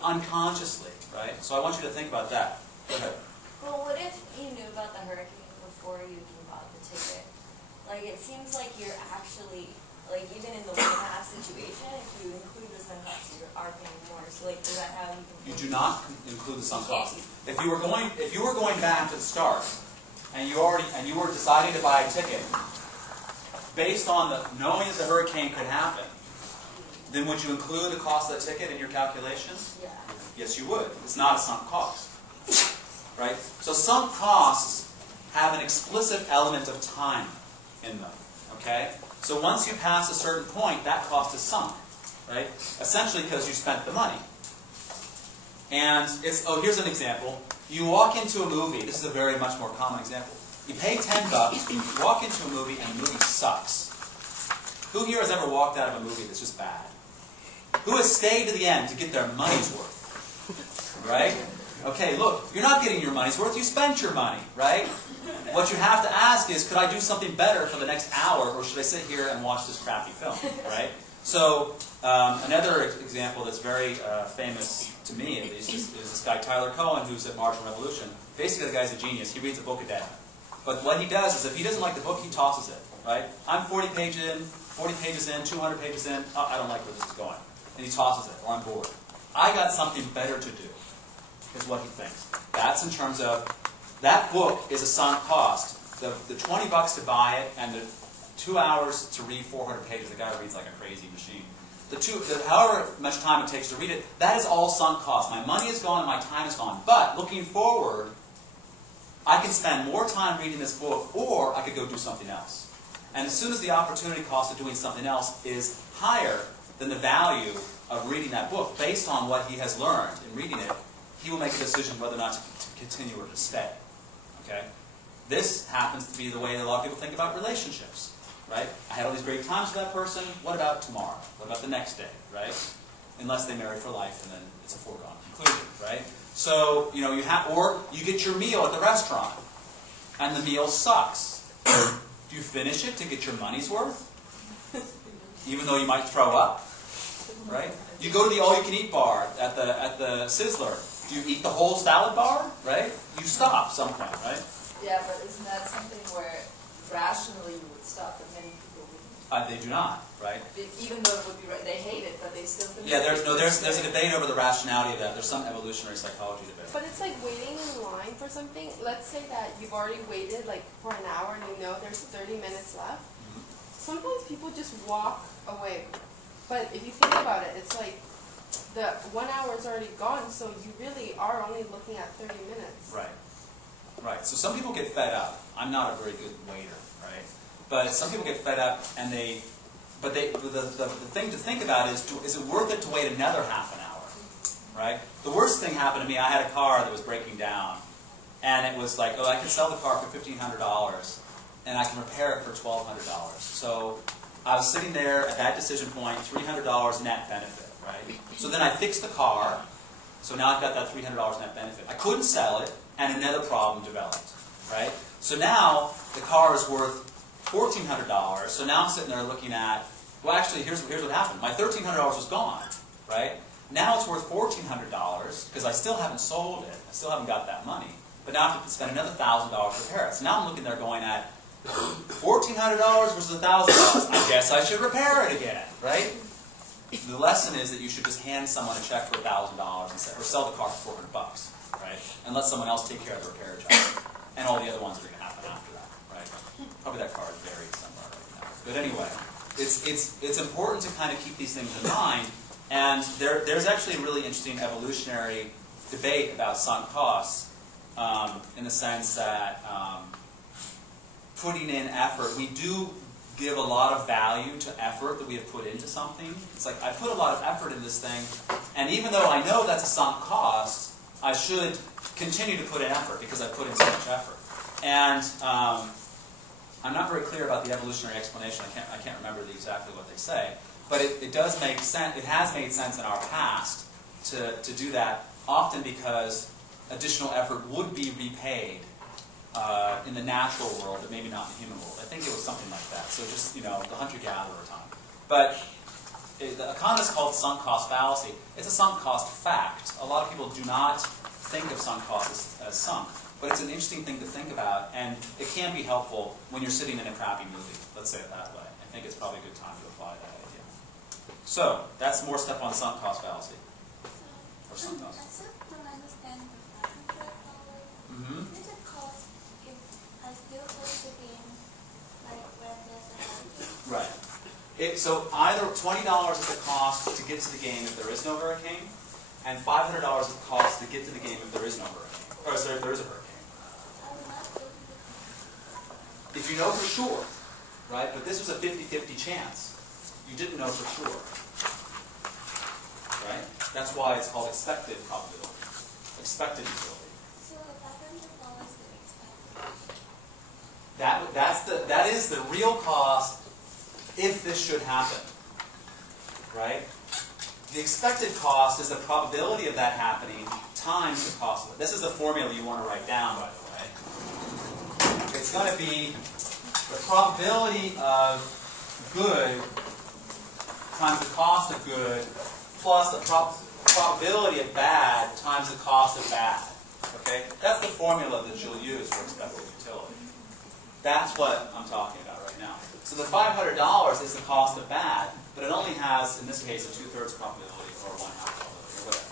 unconsciously, right? So I want you to think about that. Go ahead. Well, what if you knew about the hurricane before you even bought the ticket? Like, it seems like you're actually, like, even in the 1/2 situation, if you include the sunk costs, you are paying more. So, like, is that how you can... You do not include the sunk costs. If you were going back to the start, and you were deciding to buy a ticket based on knowing that the hurricane could happen, then would you include the cost of the ticket in your calculation? Yeah. Yes, you would. It's not a sunk cost, right? So sunk costs have an explicit element of time in them, okay? So once you pass a certain point, that cost is sunk, right? Essentially because you spent the money. And here's an example. You walk into a movie. This is a very much more common example. You pay $10, you walk into a movie, and the movie sucks. Who here has ever walked out of a movie that's just bad? Who has stayed to the end to get their money's worth? Right? Okay, look, you're not getting your money's worth. You spent your money, right? What you have to ask is, could I do something better for the next hour, or should I sit here and watch this crappy film, right? So, another example that's very famous, to me at least, is this guy Tyler Cohen, who's at Martian Revolution. Basically, the guy's a genius. He reads a book a day. But what he does is, if he doesn't like the book, he tosses it, right? I'm 40 pages in, 200 pages in, oh, I don't like where this is going. And he tosses it, or I'm bored. I got something better to do, is what he thinks. That's in terms of, that book is a sunk cost. The $20 to buy it, and the 2 hours to read 400 pages, the guy reads like a crazy machine. However much time it takes to read it, that is all sunk cost. My money is gone and my time is gone. But looking forward, I can spend more time reading this book, or I could go do something else. And as soon as the opportunity cost of doing something else is higher than the value of reading that book, based on what he has learned in reading it, he will make a decision whether or not to continue or to stay. Okay? This happens to be the way that a lot of people think about relationships. Right? I had all these great times with that person. What about tomorrow? What about the next day? Right? Unless they marry for life, and then it's a foregone conclusion. Right? So or you get your meal at the restaurant, and the meal sucks. Do you finish it to get your money's worth, even though you might throw up? Right? You go to the all-you-can-eat bar at the Sizzler. Do you eat the whole salad bar? Right? You stop some point. Right? Yeah, but isn't that something where rationally you would stop, but many people wouldn't? They do not. right? Even though it would be right, they hate it, but they still think. Yeah, there's a debate over the rationality of that. There's some evolutionary psychology debate. But it's like waiting in line for something. Let's say that you've already waited like for an hour and you know there's 30 minutes left. Sometimes people just walk away. But if you think about it, it's like the 1 hour is already gone, so you really are only looking at 30 minutes. Right. Right. So some people get fed up. I'm not a very good waiter, right? But some people get fed up and the thing to think about is it worth it to wait another half an hour, right? The worst thing happened to me, I had a car that was breaking down, and it was like, oh, I can sell the car for $1,500, and I can repair it for $1,200. So I was sitting there at that decision point, $300 net benefit, right? So then I fixed the car, so now I've got that $300 net benefit. I couldn't sell it, and another problem developed, right? So now the car is worth $1,400, so now I'm sitting there looking at, well, actually, here's what happened. My $1,300 was gone, right? Now it's worth $1,400 because I still haven't sold it. I still haven't got that money. But now I have to spend another $1,000 to repair it. So now I'm looking there going at $1,400 versus $1,000. I guess I should repair it again, right? The lesson is that you should just hand someone a check for $1,000 or sell the car for $400, right? And let someone else take care of the repair job. And all the other ones are going to happen after that, right? Probably that car is buried somewhere right now. But anyway, it's important to kind of keep these things in mind. And there's actually a really interesting evolutionary debate about sunk costs in the sense that putting in effort, we do give a lot of value to effort that we have put into something. It's like, I put a lot of effort in this thing, and even though I know that's a sunk cost, I should continue to put in effort because I put in so much effort. And I'm not very clear about the evolutionary explanation. I can't remember exactly what they say. But it does make sense. It has made sense in our past to do that, often because additional effort would be repaid in the natural world, but maybe not in the human world. I think it was something like that. So just, the hunter-gatherer time. But the economists call it sunk cost fallacy. It's a sunk cost fact. A lot of people do not think of sunk costs as sunk. But it's an interesting thing to think about, and it can be helpful when you're sitting in a crappy movie. Let's say it that way. I think it's probably a good time to apply that idea. So, that's more stuff on sunk cost fallacy. Or sunk cost. I still don't understand the $500. Is it cost if I still play the game, like when there's a hurricane? Right. So either $20 is the cost to get to the game if there is no hurricane, and $500 is the cost to get to the game if there is no hurricane. Or sorry, if there is a hurricane. If you know for sure, right? But this was a 50-50 chance. You didn't know for sure, right? That's why it's called expected probability, expected utility. So $500 is expected. That is the real cost if this should happen, right? The expected cost is the probability of that happening times the cost of it. This is the formula you want to write down, by the way. It's going to be the probability of good times the cost of good plus the probability of bad times the cost of bad. Okay? That's the formula that you'll use for expected utility. That's what I'm talking about right now. So the $500 is the cost of bad, but it only has, in this case, a 2/3 probability or 1/2 probability or whatever.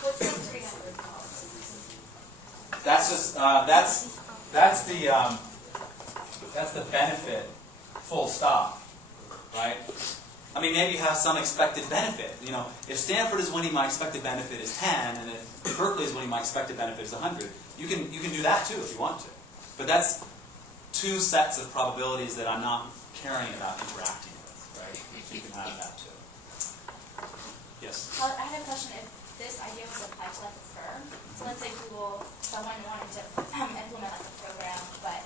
What's the $300? That's just that's the benefit, full stop, right? I mean, maybe you have some expected benefit. If Stanford is winning, my expected benefit is 10, and if Berkeley is winning, my expected benefit is 100. You can do that too if you want to, but that's two sets of probabilities that I'm not caring about interacting with, right? So you can have that too. Yes. I had a question. If this idea was applied to like a firm, so let's say Google, someone wanted to implement like a program, but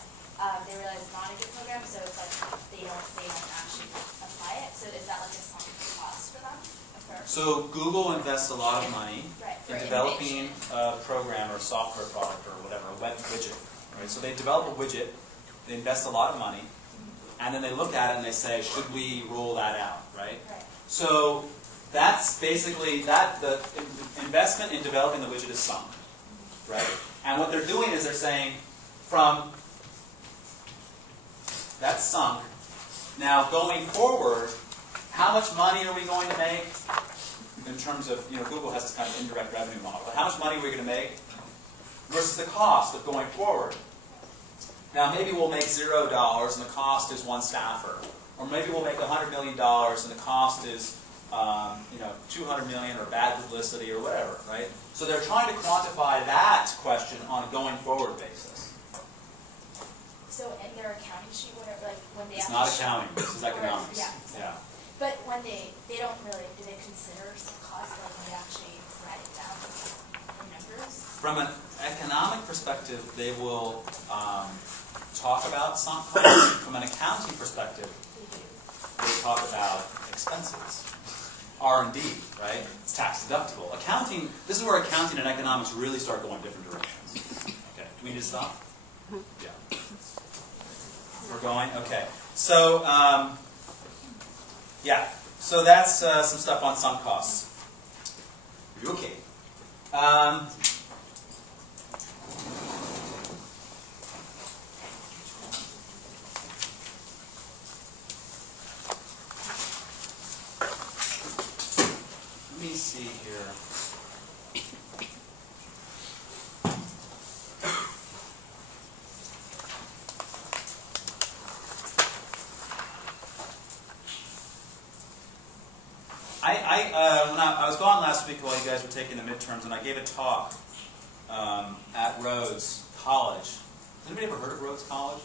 they realize it's not a good program, so it's like they don't actually apply it. So is that like a sunk cost for them? A firm? So Google invests a lot of money in developing a program or software product or whatever, a web widget. Right? So they develop a widget, they invest a lot of money, and then they look at it and they say, should we roll that out, right? So that's basically the investment in developing the widget is sunk, right? And what they're doing is they're saying, from that's sunk, Now, going forward, how much money are we going to make in terms of, Google has this kind of indirect revenue model, but how much money are we going to make versus the cost of going forward? Now, maybe we'll make $0 and the cost is one staffer. Or maybe we'll make $100 million and the cost is, $200 million or bad publicity or whatever, right? So they're trying to quantify that question on a going forward basis. So in their accounting sheet, whatever, like when they It's not accounting, this is economics. Yeah. But when they don't really, do they consider some cost, like when they actually write it down in numbers? From an economic perspective, they will talk about some costs. From an accounting perspective, they talk about expenses. R&D, right? It's tax deductible. Accounting, this is where accounting and economics really start going different directions. Okay, do we need to stop? Yeah. We're going? Okay. So, yeah. So that's some stuff on sunk costs. Okay. Let me see here. When I was gone last week while you guys were taking the midterms, and I gave a talk at Rhodes College. Has anybody ever heard of Rhodes College?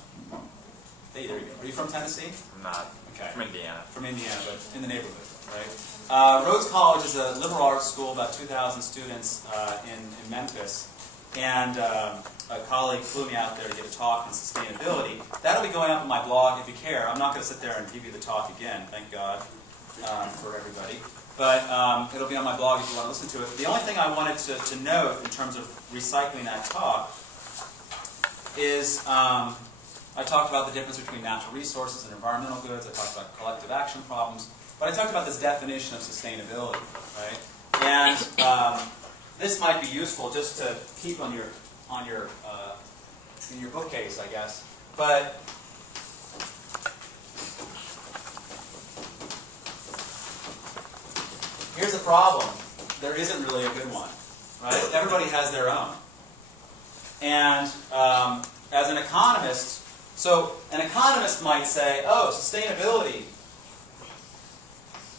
Hey, there you go. Are you from Tennessee? I'm not. Okay. From Indiana. From Indiana, but in the neighborhood, right? Rhodes College is a liberal arts school, about 2,000 students in Memphis. And a colleague flew me out there to give a talk on sustainability. That'll be going up on my blog if you care. I'm not going to sit there and give you the talk again, thank God, for everybody. But it'll be on my blog if you want to listen to it. The only thing I wanted to note in terms of recycling that talk is I talked about the difference between natural resources and environmental goods. I talked about collective action problems. But I talked about this definition of sustainability, right? And this might be useful just to keep in your bookcase, I guess. But here's the problem. There isn't really a good one, right? Everybody has their own. And as an economist, so an economist might say, oh, sustainability.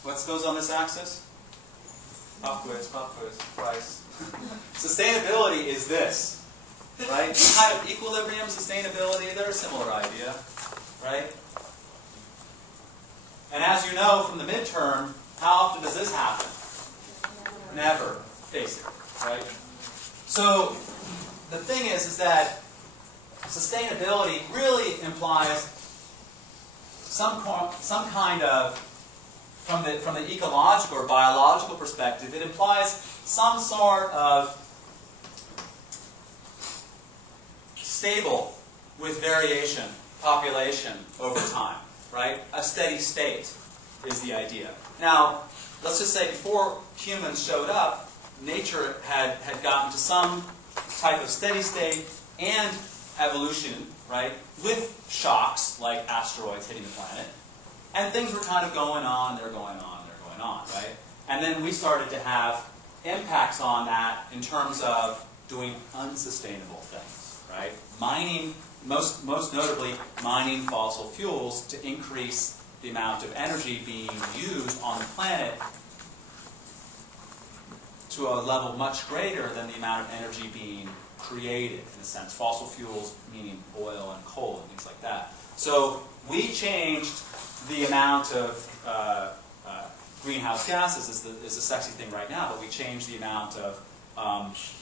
What goes on this axis? Pop quiz, price. Sustainability is this, right? Kind of equilibrium, sustainability, they're a similar idea, right? And as you know from the midterm, how often does this happen? Never, basically, right? So the thing is that sustainability really implies some kind of, from the ecological or biological perspective, it implies some sort of stable with variation population over time, right? A steady state is the idea. Now, let's just say before humans showed up, nature had gotten to some type of steady state and evolution, right, with shocks like asteroids hitting the planet. And things were kind of going on, they're going on, right? And then we started to have impacts on that in terms of doing unsustainable things, right? Mining, most notably, mining fossil fuels to increase the amount of energy being used on the planet to a level much greater than the amount of energy being created, in a sense. Fossil fuels meaning oil and coal and things like that. So we changed the amount of greenhouse gases is the sexy thing right now, but we changed the amount of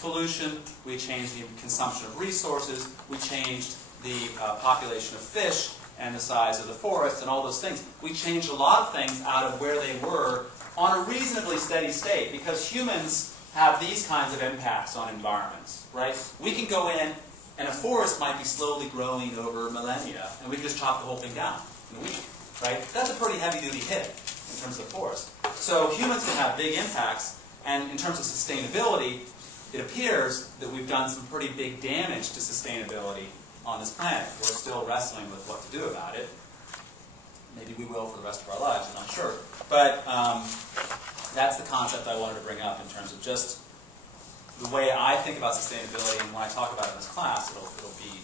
pollution, we changed the consumption of resources, we changed the population of fish and the size of the forest and all those things. We changed a lot of things out of where they were on a reasonably steady state because humans have these kinds of impacts on environments, right? We can go in and a forest might be slowly growing over millennia and we can just chop the whole thing down in a week, right? That's a pretty heavy-duty hit in terms of the forest. So humans can have big impacts, and in terms of sustainability, it appears that we've done some pretty big damage to sustainability on this planet. We're still wrestling with what to do about it. maybe we will for the rest of our lives, I'm not sure. But that's the concept I wanted to bring up in terms of just the way I think about sustainability, and when I talk about it in this class, it'll be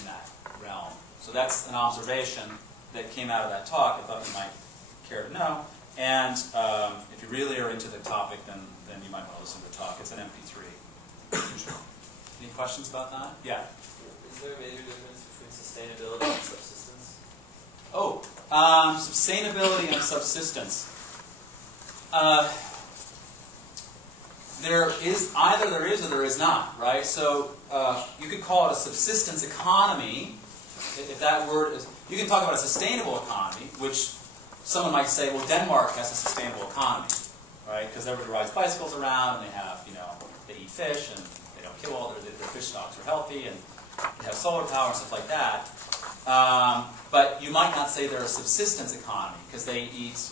in that realm. So that's an observation that came out of that talk I thought you might care to know. And if you really are into the topic, then you might want to listen to the talk. It's an MP3. Any questions about that? Yeah? Is there a major difference between sustainability and subsistence? Oh, sustainability and subsistence. There is either there is or there is not, right? So you could call it a subsistence economy, if that word is. You can talk about a sustainable economy, which someone might say, well, Denmark has a sustainable economy, right? Because everybody rides bicycles around, and they have, they eat fish, and they don't kill all their fish stocks are healthy, and they have solar power and stuff like that. But you might not say they're a subsistence economy because they eat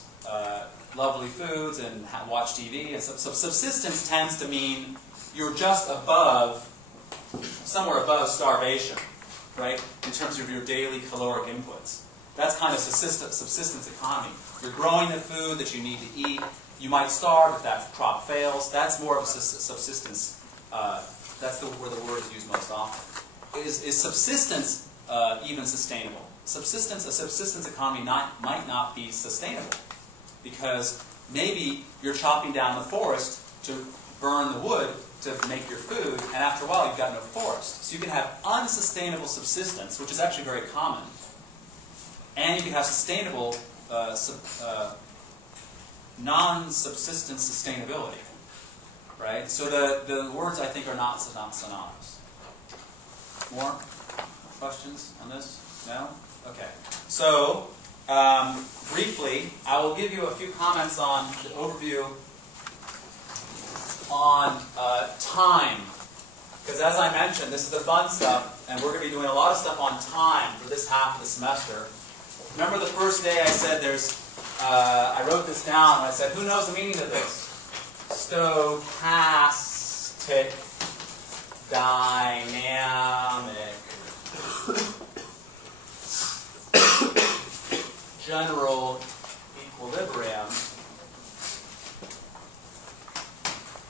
lovely foods and watch TV. And so subsistence tends to mean you're just above, somewhere above starvation, right? In terms of your daily caloric inputs. That's kind of subsistence economy. You're growing the food that you need to eat. You might starve if that crop fails. That's more of a subsistence. That's where the word is used most often. Is subsistence even sustainable? A subsistence economy might not be sustainable because maybe you're chopping down the forest to burn the wood to make your food, and after a while you've got no forest. So you can have unsustainable subsistence, which is actually very common, and you can have sustainable non-subsistence sustainability, right? So the words, I think, are not synonymous. More questions on this? No? Okay. So, briefly, I will give you a few comments on the overview on time. Because as I mentioned, this is the fun stuff, and we're going to be doing a lot of stuff on time for this half of the semester. Remember the first day I said I wrote this down, and I said, who knows the meaning of this? Stochastic dynamic general equilibrium,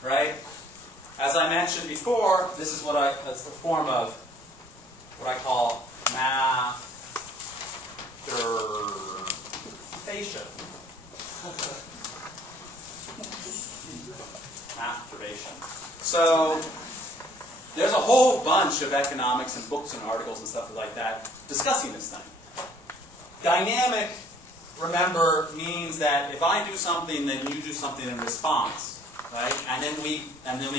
right? As I mentioned before, this is that's the form of what I call masturbation. Masturbation. So there's a whole bunch of economics and books and articles and stuff like that discussing this thing. Dynamic, remember, means that if I do something, then you do something in response, right? And then we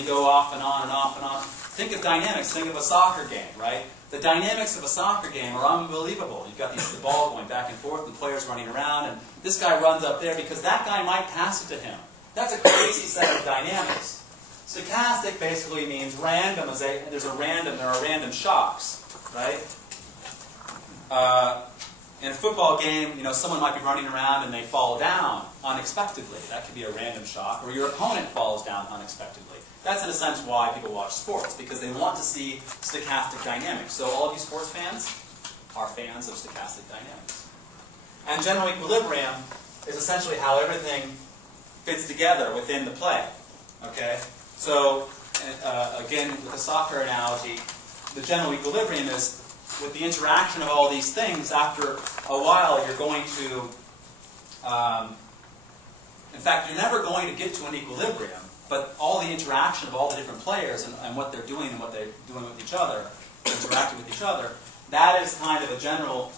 go off and on and off and on. Think of dynamics. Think of a soccer game, right? The dynamics of a soccer game are unbelievable. You've got the ball going back and forth, and players running around, and this guy runs up there because that guy might pass it to him. That's a crazy set of dynamics. Stochastic basically means random. There are random shocks, right? In a football game, someone might be running around and they fall down unexpectedly. That could be a random shock. Or your opponent falls down unexpectedly. That's in a sense why people watch sports, because they want to see stochastic dynamics. So all of you sports fans are fans of stochastic dynamics. And general equilibrium is essentially how everything fits together within the play. Okay? So, again, with the soccer analogy, the general equilibrium is with the interaction of all these things, after a while you're going to, in fact, you're never going to get to an equilibrium, but all the interaction of all the different players and what they're doing and what they're doing with each other, interacting with each other, that is kind of a general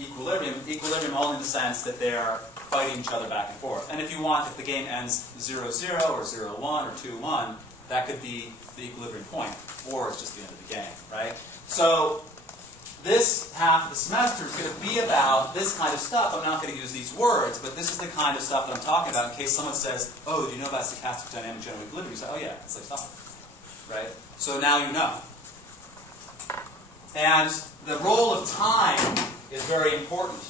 equilibrium only in the sense that they're fighting each other back and forth. And if you want, if the game ends 0-0 or 0-1 or 2-1, that could be the equilibrium point, or it's just the end of the game, right? So this half of the semester is going to be about this kind of stuff. I'm not going to use these words, but this is the kind of stuff that I'm talking about in case someone says, oh, do you know about stochastic dynamic general equilibrium? You say, oh yeah, it's like soccer, right? So now you know. And the role of time is very important.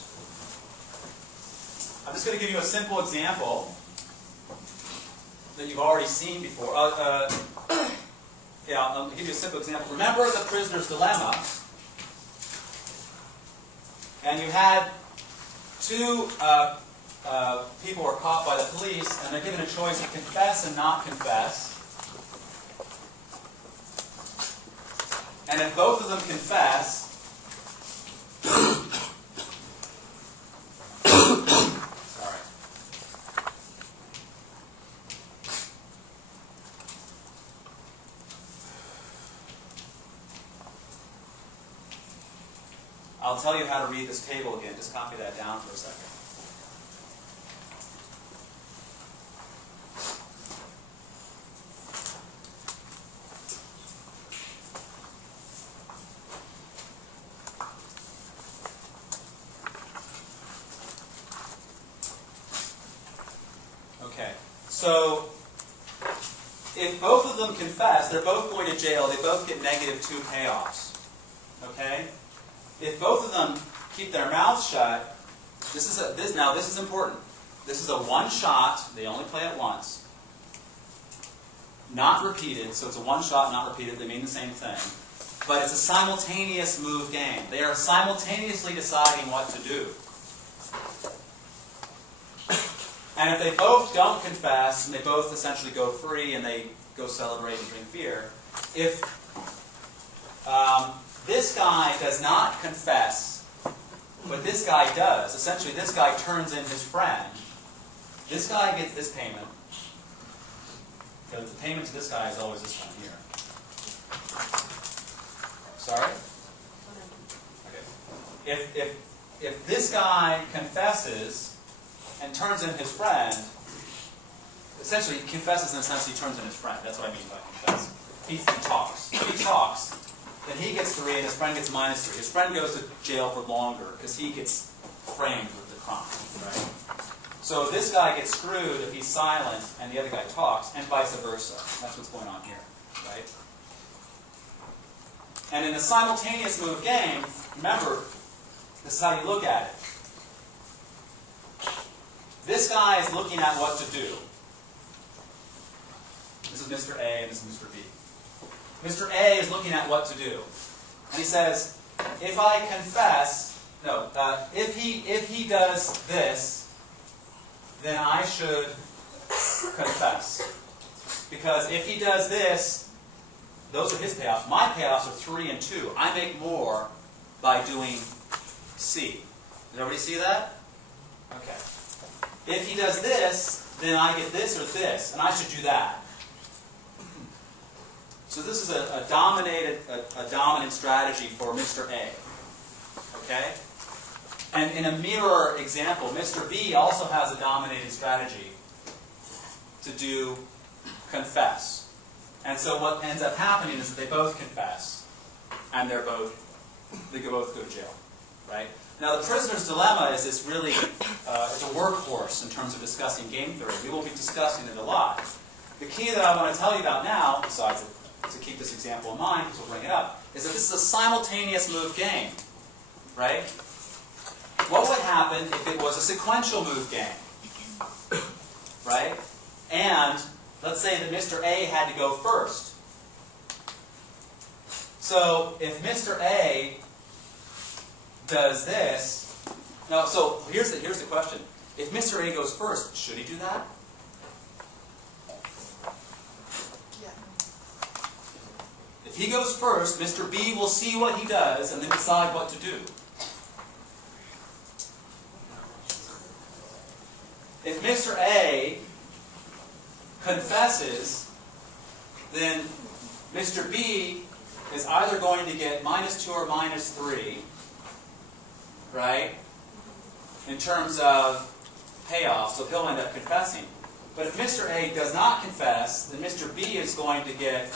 I'm just going to give you a simple example that you've already seen before. I'll give you a simple example. Remember the prisoner's dilemma. and you had two people were caught by the police, and they're given a choice of confess and not confess. And if both of them confess, sorry. I'll tell you how to read this table again. Just copy that down for a second. Okay, so if both of them confess, they're both going to jail, they both get -2 payoffs. Okay? If both of them keep their mouths shut, this is important. This is a one shot, they only play it once. Not repeated, so it's a one shot, not repeated, they mean the same thing. But it's a simultaneous move game. They are simultaneously deciding what to do. And if they both don't confess, and they both essentially go free and they go celebrate and drink beer, if this guy does not confess, but this guy does, essentially this guy turns in his friend, this guy gets this payment. The payment to this guy is always this one here. Sorry? Okay. If this guy confesses and turns in his friend, essentially he confesses in the sense he turns in his friend. That's what I mean by confess. He talks. If he talks, then he gets 3 and his friend gets -3. His friend goes to jail for longer because he gets framed with the crime, right? So this guy gets screwed if he's silent and the other guy talks, and vice versa. That's what's going on here, right? And in the simultaneous move game, remember, this is how you look at it. This guy is looking at what to do. This is Mr. A and this is Mr. B. Mr. A is looking at what to do. And he says, if I confess, no, if he does this, then I should confess. Because if he does this, those are his payoffs. My payoffs are 3 and 2. I make more by doing C. Did everybody see that? Okay. If he does this, then I get this or this, and I should do that. So this is a dominant strategy for Mr. A. Okay? And in a mirror example, Mr. B also has a dominated strategy to do confess. And so what ends up happening is that they both confess, and they both go to jail, right? Now the prisoner's dilemma is this really, it's a workhorse in terms of discussing game theory. We won't be discussing it a lot. The key that I want to tell you about now, besides to keep this example in mind, because we'll bring it up, is that this is a simultaneous move game, right? What would happen if it was a sequential move game, right? And let's say that Mr. A had to go first. So if Mr. A does this, now, so here's the question. If Mr. A goes first, should he do that? Yeah. If he goes first, Mr. B will see what he does and then decide what to do. If Mr. A confesses, then Mr. B is either going to get -2 or -3, right, in terms of payoff, so he'll end up confessing. But if Mr. A does not confess, then Mr. B is going to get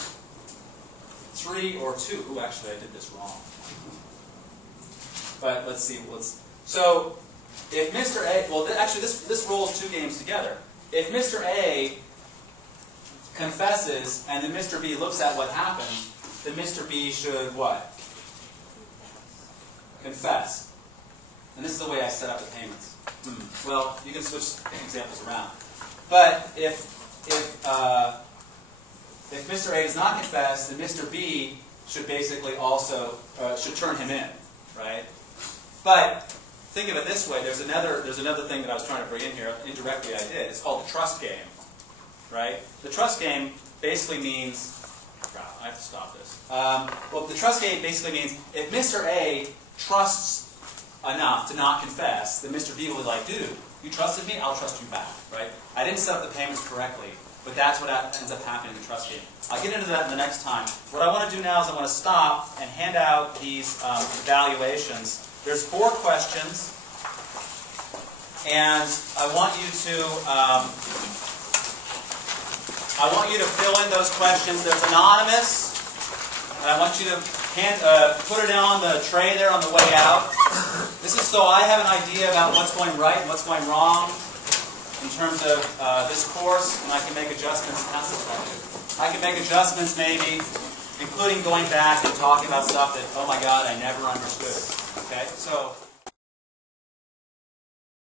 3 or 2. Ooh, actually, I did this wrong. But let's see. So if Mr. A, well, actually, this rolls 2 games together. If Mr. A confesses and then Mr. B looks at what happened, then Mr. B should what? Confess. And this is the way I set up the payments. Well, you can switch examples around. But if Mr. A does not confess, then Mr. B should basically also should turn him in, right? But think of it this way. There's another thing that I was trying to bring in here. Indirectly, I did. It's called the trust game, right? The trust game basically means. Crap, I have to stop this. Well, the trust game basically means if Mr. A trusts enough to not confess, then Mr. B will be like, dude, you trusted me, I'll trust you back, right? I didn't set up the payments correctly, but that's what ends up happening in the trust game. I'll get into that in the next time. What I want to do now is I want to stop and hand out these evaluations. There's 4 questions, and I want you to fill in those questions. There's anonymous, and I want you to put it on the tray there on the way out. This is so I have an idea about what's going right and what's going wrong in terms of this course, and I can make adjustments. I can make adjustments maybe, including going back and talking about stuff that, oh my God, I never understood. Okay, so.